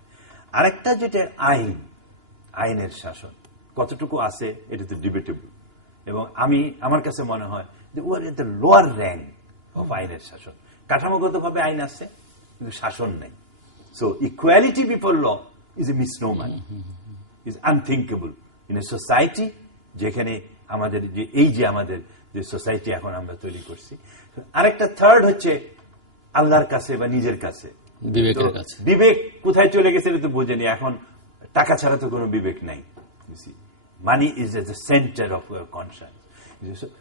আরেকটা যেটা আইনের শাসন কতটুকু আছে এটা তো ডিবেটেবল, এবং আমার কাছে মনে হয় যে war in the lower rank of আইনের শাসন। কাঠামোগতভাবে আইন আছে কিন্তু শাসন নাই। So equality before law is a misnomer, is unthinkable in a society যেখানে আমাদের যে সোসাইটি এখন আমরা তৈরি করছি। আরেকটা থার্ড হচ্ছে আল্লাহর কাছে বা নিজের কাছে, বিবেক কোথায় চলে গেছে এটা তো বোঝেনি। এখন টাকা ছাড়া তো কোনো বিবেক নাই। Money is at the centre of your concern.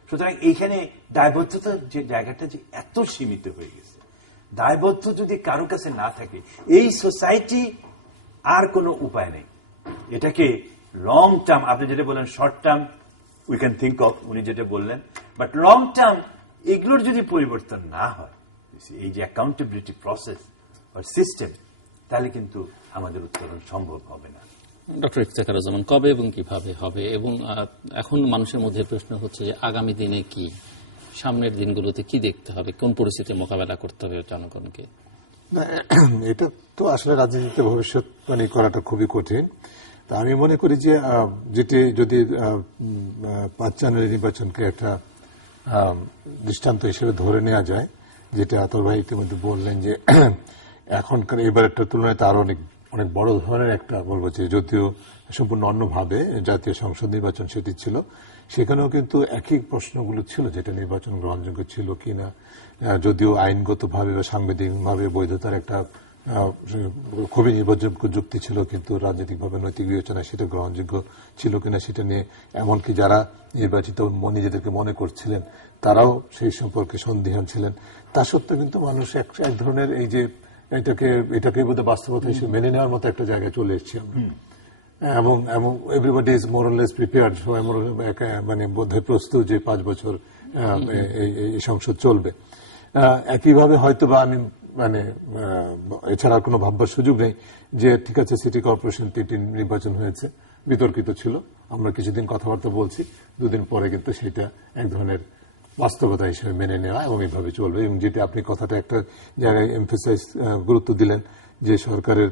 সুতরাং এইখানে দায়বদ্ধতার যে জায়গাটা যে এত সীমিত হয়ে গেছে, দায়বদ্ধ যদি কারো কাছে না থাকে, এই সোসাইটি আর কোনো উপায় নেই। এটাকে লং টার্ম, আপনি যেটা বললেন short term we can think of, উনি যেটা বললেন, বাট লং টার্ম এগুলোর যদি পরিবর্তন না হয়, এই যে অ্যাকাউন্টেবিলিটি প্রসেস আর সিস্টেম, তাহলে কিন্তু আমাদের উত্তরণ সম্ভব হবে না। ডক্টর ইফতেখারুজ্জামান, কবে এবং কিভাবে হবে? এবং এখন মানুষের মধ্যে প্রশ্ন হচ্ছে যে আগামী দিনে কি, সামনের দিনগুলোতে কি দেখতে হবে, কোন পরিস্থিতি মোকাবেলা করতে হবে জনগণকে? না, এটা তো আসলে রাজনীতিতে ভবিষ্যৎবাণী করাটা খুবই কঠিন। তা আমি মনে করি যে যেটি যদি 5 জানুয়ারি নির্বাচনকে একটা দৃষ্টান্ত হিসেবে ধরে নেওয়া যায়, যেটা আতর ভাই ইতিমধ্যে বললেন যে এখনকার এবারের তুলনায় তার অনেক অনেক বড় ধরনের একটা, বলবো যে যদিও সম্পূর্ণ অন্যভাবে জাতীয় সংসদ নির্বাচন সেটি ছিল, সেখানেও কিন্তু একই প্রশ্নগুলো ছিল, যেটা নির্বাচন গ্রহণযোগ্য ছিল কিনা, যদিও আইনগতভাবে বা সাংবিধানিকভাবে বৈধতার একটা খুবই নির্ভরযোগ্য যুক্তি ছিল, কিন্তু রাজনৈতিকভাবে নৈতিক বিবেচনায় সেটা গ্রহণযোগ্য ছিল কিনা সেটা নিয়ে এমনকি যারা নির্বাচিত নিজেদেরকে মনে করছিলেন তারাও সেই সম্পর্কে সন্দিহান ছিলেন। তা সত্ত্বেও কিন্তু মানুষ এক ধরনের এই যে এটাকে বোধহয় বাস্তবতা হিসেবে মেনে নেওয়ার মতো একটা জায়গায় চলে এসেছি আমরা, এবং everybody is more or less prepared, সবাই মানে বোধহয় প্রস্তুত যে 5 বছর এই সংসদ চলবে। একইভাবে হয়তো বা আমি মানে এছাড়া কোনো ভাববার সুযোগ নেই যে ঠিক আছে সিটি কর্পোরেশন 3টি নির্বাচন হয়েছে, বিতর্কিত ছিল, আমরা কিছুদিন কথাবার্তা বলছি, 2 দিন পরে কিন্তু সেটা এক ধরনের বাস্তবতা হিসেবে মেনে নেওয়া এবং এইভাবে চলবে। এবং যেটা আপনি কথাটা একটা জায়গায় এমফেসাইজ গুরুত্ব দিলেন যে সরকারের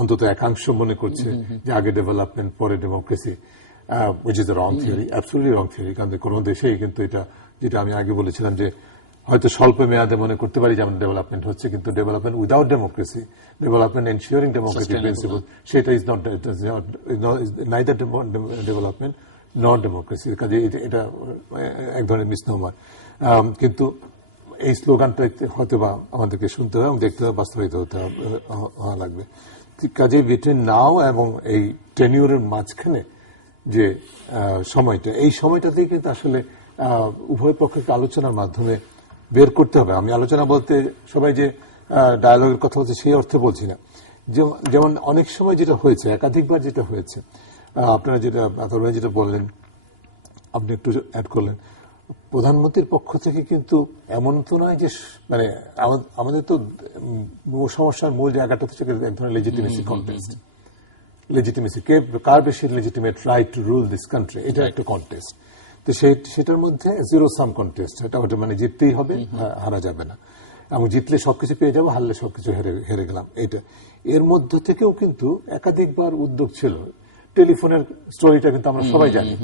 অন্তত একাংশ মনে করছে যে আগে ডেভেলপমেন্ট পরে democracy, which is wrong theory, absolutely wrong theory. কারণ কোনো দেশেই কিন্তু এটা, যেটা আমি আগে বলেছিলাম যে হয়তো স্বল্প মেয়াদে মনে করতে পারি যে আমাদের ডেভেলপমেন্ট হচ্ছে, কিন্তু development without democracy, development ensuring democratic principle, সেটা is not neither development not democracy. কাজে এটা এক ধরনের মিসনোমার। কিন্তু এই স্লোগানটা হয়তো বা আমাদেরকে শুনতে হবে এবং দেখতে হবে, বাস্তবায়িত হওয়া লাগবে। কাজে বিটুইন নাও এবং এই টেনিউরের মাঝখানে যে সময়টা, এই সময়টাতেই কিন্তু আসলে উভয় পক্ষকে আলোচনার মাধ্যমে বের করতে হবে। আমি আলোচনা বলতে সবাই যে ডায়ালগের কথা বলছে সেই অর্থে বলছি না, যেমন অনেক সময় যেটা হয়েছে, একাধিকবার যেটা হয়েছে, আপনারা যেটা যেটা বললেন, আপনি একটু অ্যাড করলেন, প্রধানমন্ত্রীর পক্ষ থেকে কিন্তু এমন তো নয় যে মানে আমাদের তো সমস্যার মূল জায়গাটা হচ্ছে এক ধরনের লেজিটিমেসি কন্টেস্ট, লেজিটিমেসি, কার বেশি legitimate right to rule this country, এটা একটা কন্টেস্ট। তো সেটার মধ্যে জিরো সাম কন্টেস্ট, এটা ওটা মানে জিততেই হবে, হারা যাবে না, এবং জিতলে সবকিছু পেয়ে যাবো, হারলে সবকিছু হেরে গেলাম, এটা। এর মধ্য থেকেও কিন্তু একাধিকবার উদ্যোগ ছিল। টেলিফোনের স্টোরিটা কিন্তু আমরা সবাই জানি,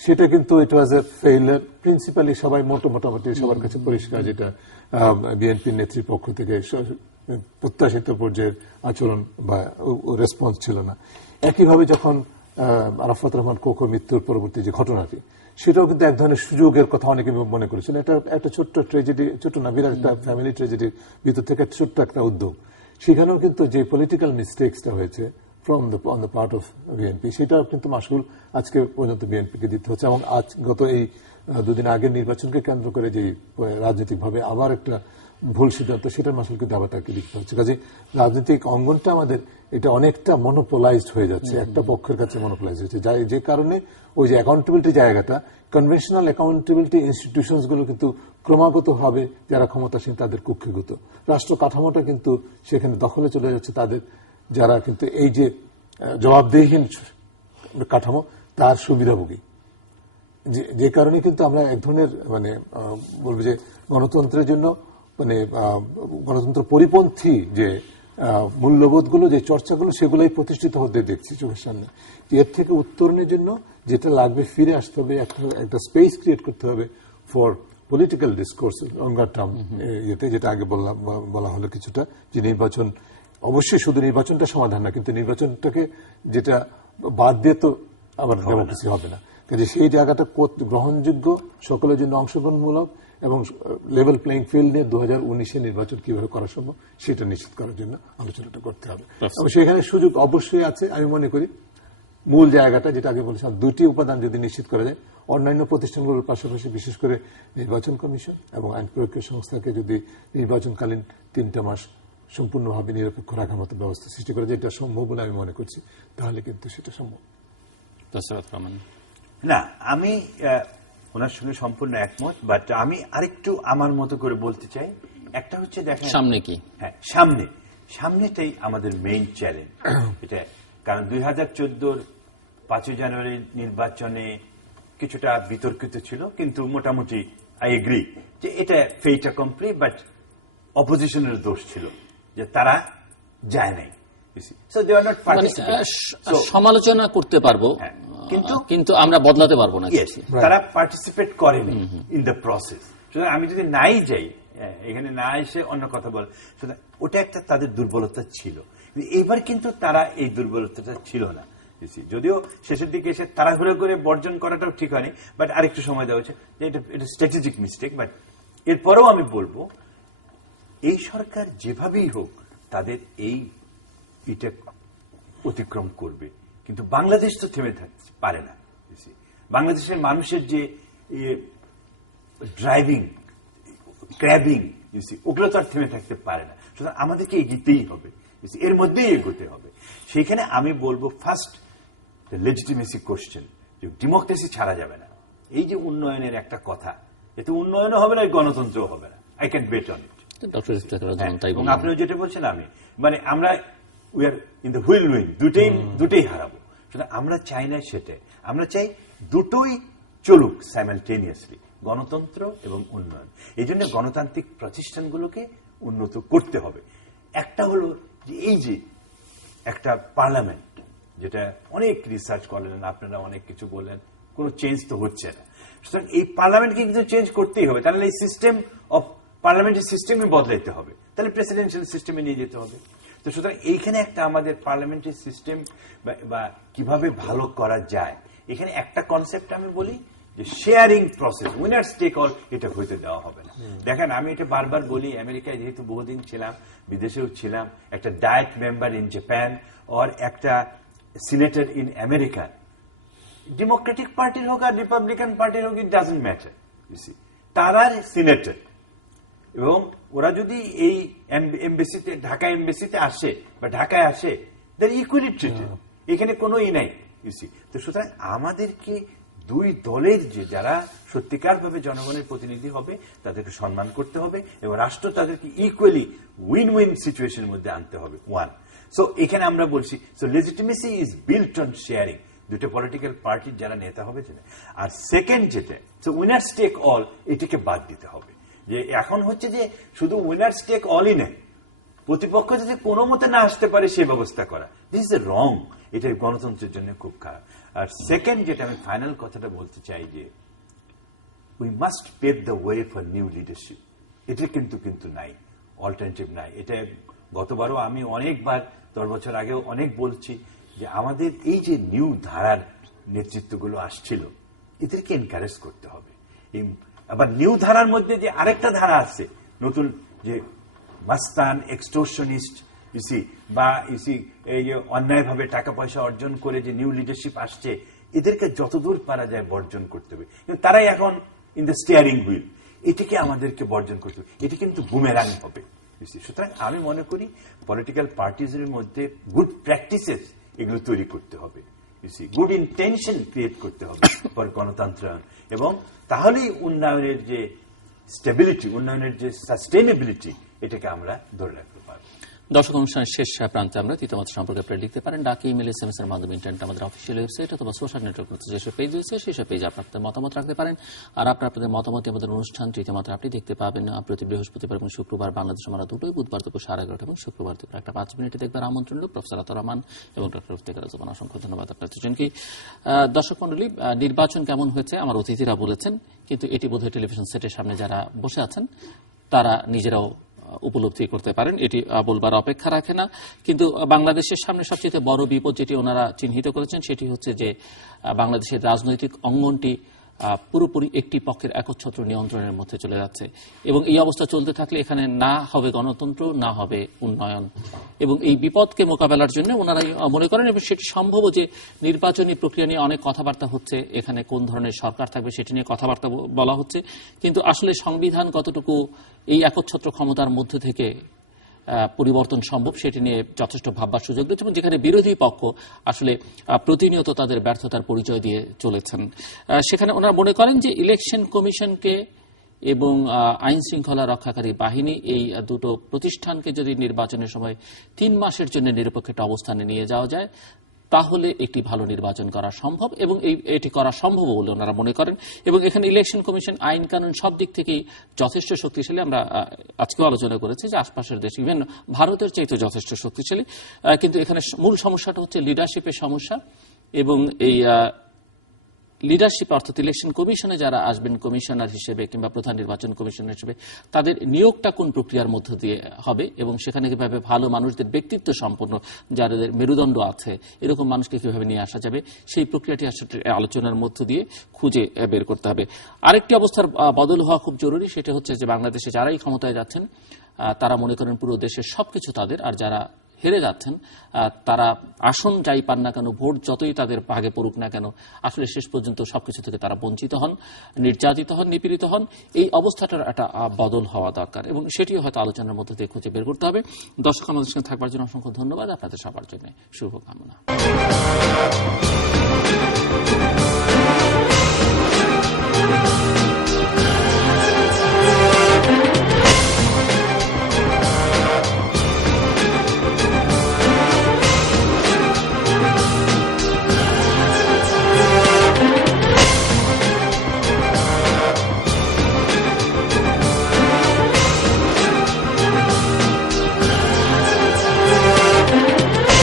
সেটা কিন্তু ইট ওয়াজ এ ফেইলার। প্রিন্সিপালি সবাই মোটামুটি সবার কাছে পরিষ্কার, যেটা বিএনপির নেত্রীর পক্ষ থেকে প্রত্যাশিত পর্যায়ের আচরণ বা রেসপন্স ছিল না। একইভাবে যখন আরাফাত রহমান কোকোর মৃত্যুর পরবর্তী যে ঘটনাটি, সেটাও কিন্তু এক ধরনের সুযোগের কথা অনেকে মনে করেছেন। এটা একটা ছোট্ট ট্রেজেডি, ছোট্ট না, বিরাট একটা ফ্যামিলি ট্রেজেডির ভিতর থেকে ছোট্ট একটা উদ্যোগ। সেখানেও কিন্তু যে পলিটিক্যাল মিস্টেক্সটা হয়েছে on the part of BNP, সেটাও কিন্তু মাসুল আজকে পর্যন্ত বিএনপিকে দিতে হচ্ছে। এবং আজ গত এই 2 দিন আগের নির্বাচনকে কেন্দ্র করে যে রাজনৈতিকভাবে আবার একটা ভুল সিদ্ধান্ত, সেটার মাসুল কিন্তু আবার তাকে দিতে হচ্ছে। কাজে রাজনৈতিক অঙ্গনটা আমাদের এটা অনেকটা মনোপোলাইজড হয়ে যাচ্ছে, একটা পক্ষের কাছে মনোপোলাইজ হচ্ছে, যে কারণে ওই যে অ্যাকাউন্টেবিলিটি জায়গাটা, কনভেনশনাল অ্যাকাউন্টেবিলিটি ইনস্টিটিউশনস গুলো কিন্তু ক্রমাগত ভাবে যারা ক্ষমতাসীন তাদের কুক্ষিগত, রাষ্ট্র কাঠামোটা কিন্তু সেখানে দখলে চলে যাচ্ছে তাদের, যারা কিন্তু এই যে জবাবদেহীন কাঠামো তার সুবিধাভোগী। যে কারণে কিন্তু আমরা এক ধরনের মানে বলবো যে গণতন্ত্রের জন্য মানে গণতন্ত্র পরিপন্থী যে মূল্যবোধগুলো, যে চর্চাগুলো, সেগুলোই প্রতিষ্ঠিত হতে দেখছি চোখের সামনে। এর থেকে উত্তরণের জন্য যেটা লাগবে, ফিরে আসতে হবে, একটা স্পেস ক্রিয়েট করতে হবে for political discourse longer term ইয়েতে, যেটা আগে বলা হলো কিছুটা, যে নির্বাচন অবশ্যই শুধু নির্বাচনটা সমাধান না, কিন্তু নির্বাচনটাকে যেটা বাদ দিয়ে তো আবার ডেমোক্রেসি হবে না। কাজে সেই জায়গাটা গ্রহণযোগ্য, সকলের জন্য অংশগ্রহণমূলক এবং লেভেল প্লেইং ফিল্ড নিয়ে 2019 নির্বাচন কিভাবে করা সম্ভব সেটা নিশ্চিত করার জন্য আলোচনাটা করতে হবে। এবং সেখানে সুযোগ অবশ্যই আছে। আমি মনে করি মূল জায়গাটা যেটা আগে বলেছিলাম, 2টি উপাদান যদি নিশ্চিত করা যায়, অন্যান্য প্রতিষ্ঠানগুলোর পাশাপাশি বিশেষ করে নির্বাচন কমিশন এবং আইন প্রয়োগের সংস্থাকে যদি নির্বাচনকালীন 3টা মাস সম্পূর্ণভাবে নিরপেক্ষ রাখার মতো ব্যবস্থা সৃষ্টি করে, যেটা সম্ভব বলে আমি মনে করছি, তাহলে কিন্তু সেটা সম্ভব। না, আমি ওনার সঙ্গে সম্পূর্ণ একমত, বাট আমি আরেকটু আমার মতো করে বলতে চাই। একটা হচ্ছে দেখেন সামনে কি, হ্যাঁ সামনেটাই আমাদের মেইন চ্যালেঞ্জ এটা। কারণ 2014 5ই জানুয়ারি নির্বাচনে কিছুটা বিতর্কিত ছিল, কিন্তু মোটামুটি আই এগ্রি যে এটা ফেইট অ্যাকমপ্লি, বাট অপোজিশনের দোষ ছিল যে তারা যায় নাই। সমালোচনা করতে পারবো কিন্তু আমরা বদলাতে পারবো না, তারা পার্টিসিপেট করেনি ইন দ্য প্রসেস। সুতরাং আমি যদি নাই যাই, এখানে না এসে অন্য কথা বল, সুতরাং ওটা একটা তাদের দুর্বলতা ছিল। এবার কিন্তু তারা এই দুর্বলতাটা ছিল না, যদিও শেষের দিকে এসে তাড়াহুড়ো করে বর্জন করাটাও ঠিক হয়নি, বাট আরেকটু সময় দেওয়া হচ্ছে যে এটা স্ট্র্যাটেজিক মিস্টেক। বাট এরপরেও আমি বলবো এই সরকার যেভাবেই হোক তাদের এটা অতিক্রম করবে, কিন্তু বাংলাদেশ তো থেমে থাকতে পারে না। বাংলাদেশের মানুষের যে ড্রাইভিং, ক্র্যাবিং, ওগুলো তো আর থেমে থাকতে পারে না। সুতরাং আমাদেরকে এগিতেই হবে, এর মধ্যেই এগোতে হবে। সেখানে আমি বলবো ফার্স্ট লেজিটিমেসি কোশ্চেন, যে ডেমোক্রেসি ছাড়া যাবে না। এই যে উন্নয়নের একটা কথা, এতে উন্নয়নও হবে না, গণতন্ত্রও হবে না। I can bet on it. এবং আপনিও যেটা বলছেন, আমি মানে আমরা we are in the wheel win, দুটোই হারাবো। সুতরাং আমরা চাই না সেটাই, আমরা চাই দুটোই চলুক সাইমালটেনিয়াসলি, গণতন্ত্র এবং উন্নয়ন। এই জন্য গণতান্ত্রিক প্রতিষ্ঠানগুলোকে উন্নত করতে হবে। একটা হলো যে এই যে একটা পার্লামেন্ট, যেটা অনেক রিসার্চ করলেন আপনারা, অনেক কিছু বললেন, কোনো চেঞ্জ তো হচ্ছে না। সুতরাং এই পার্লামেন্টকে কিন্তু চেঞ্জ করতেই হবে, তাহলে এই সিস্টেম অফ পার্লামেন্টের সিস্টেমে বদলাইতে হবে, তাহলে প্রেসিডেন্সিয়াল সিস্টেমে নিয়ে যেতে হবে। তো সুতরাং এইখানে একটা আমাদের পার্লামেন্টারি সিস্টেম বা কিভাবে ভালো করা যায়, এখানে একটা কনসেপ্ট আমি বলি যে sharing process, winners take all, এটা হইতে দেওয়া হবে না। দেখেন আমি এটা বারবার বলি, আমেরিকায় যেহেতু বহুদিন ছিলাম, বিদেশেও ছিলাম, একটা diet member in Japan or একটা সিনেটর ইন আমেরিকা, ডেমোক্রেটিক পার্টির হোক আর রিপাবলিকান পার্টির হোক, ইট ডাজন্ট ম্যাটার, তারা সিনেটর, এবং ওরা যদি এই এমবেসিতে, ঢাকা এমবেসিতে আসে বা ঢাকায় আসে, দ্যার ইকুয়ালি ট্রিটেড, এখানে কোনো নাই। তো সুতরাং আমাদেরকে দুই দলের যে যারা সত্যিকার ভাবে জনগণের প্রতিনিধি হবে তাদেরকে সম্মান করতে হবে, এবং রাষ্ট্র তাদেরকে ইকুয়ালি উইন উইন সিচুয়েশনের মধ্যে আনতে হবে। ওয়ান, সো এখানে আমরা বলছি, so legitimacy is built on sharing, দুটো পলিটিক্যাল পার্টির যারা নেতা হবে সেটা। আর সেকেন্ড যেটা, সো উইনার্স টেক অল, এটাকে বাদ দিতে হবে। যে এখন হচ্ছে যে শুধু উইনার্স টেক অলই নেই, প্রতিপক্ষ যদি কোনো মতে না আসতে পারে সে ব্যবস্থা করা, দিস ইজ রং, এটা গণতন্ত্রের জন্য খুব খারাপ। আর সেকেন্ড যেটা আমি ফাইনাল কথাটা বলতে চাই, যে we must pave the way for new leadership. এটা কিন্তু নাই, অল্টারনেটিভ নাই। এটা গতবারও আমি অনেকবার, 10 বছর আগেও অনেক বলছি যে আমাদের এই যে নিউ ধারার নেতৃত্বগুলো আসছিল, এদেরকে এনকারেজ করতে হবে। আবার নিউ ধারার মধ্যে যে আরেকটা ধারা আছে নতুন, যে মাস্তান, এক্সটোরশনিস্ট, বা এই যে অন্যায়ভাবে টাকা পয়সা অর্জন করে যে নিউ লিডারশিপ আসছে, এদেরকে যতদূর পারা যায় বর্জন করতে হবে। কিন্তু তারাই এখন ইন দ্য স্টিয়ারিং হুইল, এটিকে আমাদেরকে বর্জন করতে হবে। এটি কিন্তু বুমেরাং হবে। সুতরাং আমি মনে করি পলিটিক্যাল পার্টিজের মধ্যে গুড প্র্যাকটিসেস এগুলো তৈরি করতে হবে, গুড ইন্টেনশন ক্রিয়েট করতে হবে ফর গণতন্ত্রায়ন, এবং তাহলেই উন্নয়নের যে স্টেবিলিটি, উন্নয়নের যে সাস্টেনেবিলিটি, এটাকে আমরা ধরে রাখতে পারব। দর্শক, অনুষ্ঠানের শেষ প্রান্তে আমরা তৃতীয় মত সম্পর্কে আপনারা লিখতে পারেন ডাকে, ইমেল, এসএমএস এর মাধ্যমে, ইন্টারনেট, আমাদের অফিসিয়াল ওয়েবসাইট অথবা সোশ্যাল নেটওয়ার্ক যেসব পেজ রয়েছে সেসব পেজে আপনাদের মতামত রাখতে পারেন। আর আপনাদের মতামত আমাদের অনুষ্ঠান তৃতীয় মাত্রা আপনি দেখতে পাবেন প্রতি বৃহস্পতিবার এবং শুক্রবার বাংলাদেশ আমরা দুটোই, বুধবার দুপুর 11:30 এবং শুক্রবার দুপুর 1:05 মিনিটে দেখবার আমন্ত্রণ হল প্রফেসর আতর রহমান এবং ডক্টর ইফতেখার জামান। অসংখ্য ধন্যবাদ আপনার দুজনকে। দর্শক মন্ডলী, নির্বাচন কেমন হয়েছে আমার অতিথিরা বলেছেন, কিন্তু এটি বোধহয় টেলিভিশন সেটের সামনে যারা বসে আছেন তারা নিজেরাও উপলব্ধি করতে পারেন, এটি বলবার অপেক্ষা রাখে না। কিন্তু বাংলাদেশের সামনে সবচেয়ে বড় বিপদ যেটি ওনারা চিহ্নিত করেছেন সেটি হচ্ছে যে বাংলাদেশের রাজনৈতিক অঙ্গনটি পুরোপুরি একটি পক্ষের একচ্ছত্র নিয়ন্ত্রণের মধ্যে চলে যাচ্ছে এবং এই অবস্থা চলতে থাকলে এখানে না হবে গণতন্ত্র, না হবে উন্নয়ন। এবং এই বিপদকে মোকাবেলার জন্য ওনারাই মনে করেন, এবং সেটি সম্ভব যে নির্বাচনী প্রক্রিয়া নিয়ে অনেক কথাবার্তা হচ্ছে, এখানে কোন ধরনের সরকার থাকবে সেটি নিয়ে কথাবার্তা বলা হচ্ছে, কিন্তু আসলে সংবিধান কতটুকু এই একচ্ছত্র ক্ষমতার মধ্যে থেকে পরিবর্তন সম্ভব সেটি নিয়ে যথেষ্ট ভাববার সুযোগ রয়েছে, এবং যেখানে বিরোধী পক্ষ আসলে প্রতিনিয়ত তাদের ব্যর্থতার পরিচয় দিয়ে চলেছেন। সেখানে ওনারা মনে করেন যে ইলেকশন কমিশনকে এবং আইন শৃঙ্খলা রক্ষাকারী বাহিনী, এই দুটো প্রতিষ্ঠানকে যদি নির্বাচনের সময় 3 মাসের জন্য নিরপেক্ষ একটা অবস্থানে নিয়ে যাওয়া যায় তাহলে একটি ভালো নির্বাচন করা সম্ভব, এবং এটি করা সম্ভব বলে ওনারা মনে করেন। এবং এখানে ইলেকশন কমিশন আইন কানুন সব দিক থেকেই যথেষ্ট শক্তিশালী। আমরা আজকেও আলোচনা করেছি যে আশপাশের দেশ ইভেন ভারতের চাইতে যথেষ্ট শক্তিশালী, কিন্তু এখানে মূল সমস্যাটা হচ্ছে লিডারশিপের সমস্যা। এবং এই লিডারশিপ অর্থাৎ ইলেকশন কমিশনে যারা আসবেন কমিশনার হিসেবে কিংবা প্রধান নির্বাচন কমিশনার হিসেবে, তাদের নিয়োগটা কোন প্রক্রিয়ার মধ্য দিয়ে হবে এবং সেখানে কিভাবে ভালো মানুষদের, ব্যক্তিত্ব সম্পন্ন যাদের মেরুদণ্ড আছে এরকম মানুষকে কিভাবে নিয়ে আসা যাবে, সেই প্রক্রিয়াটি আসলে আলোচনার মধ্য দিয়ে খুঁজে বের করতে হবে। আরেকটি অবস্থার বদল হওয়া খুব জরুরি, সেটা হচ্ছে যে বাংলাদেশে যারাই ক্ষমতায় যাচ্ছেন তারা মনে করেন পুরো দেশের সবকিছু তাদের, আর যারা হেরে যাচ্ছেন তারা আসন যাই পান না কেন, ভোট যতই তাদের ভাগে পড়ুক না কেন, আসলে শেষ পর্যন্ত সবকিছু থেকে তারা বঞ্চিত হন, নির্যাতিত হন, নিপীড়িত হন। এই অবস্থাটার একটা বদল হওয়া দরকার এবং সেটিও হয়তো আলোচনার মধ্যে দিয়ে খুঁজে বের করতে হবে। দর্শক আমাদের সঙ্গে থাকবার জন্য অসংখ্য ধন্যবাদ, আপনাদের সবার জন্য শুভকামনা।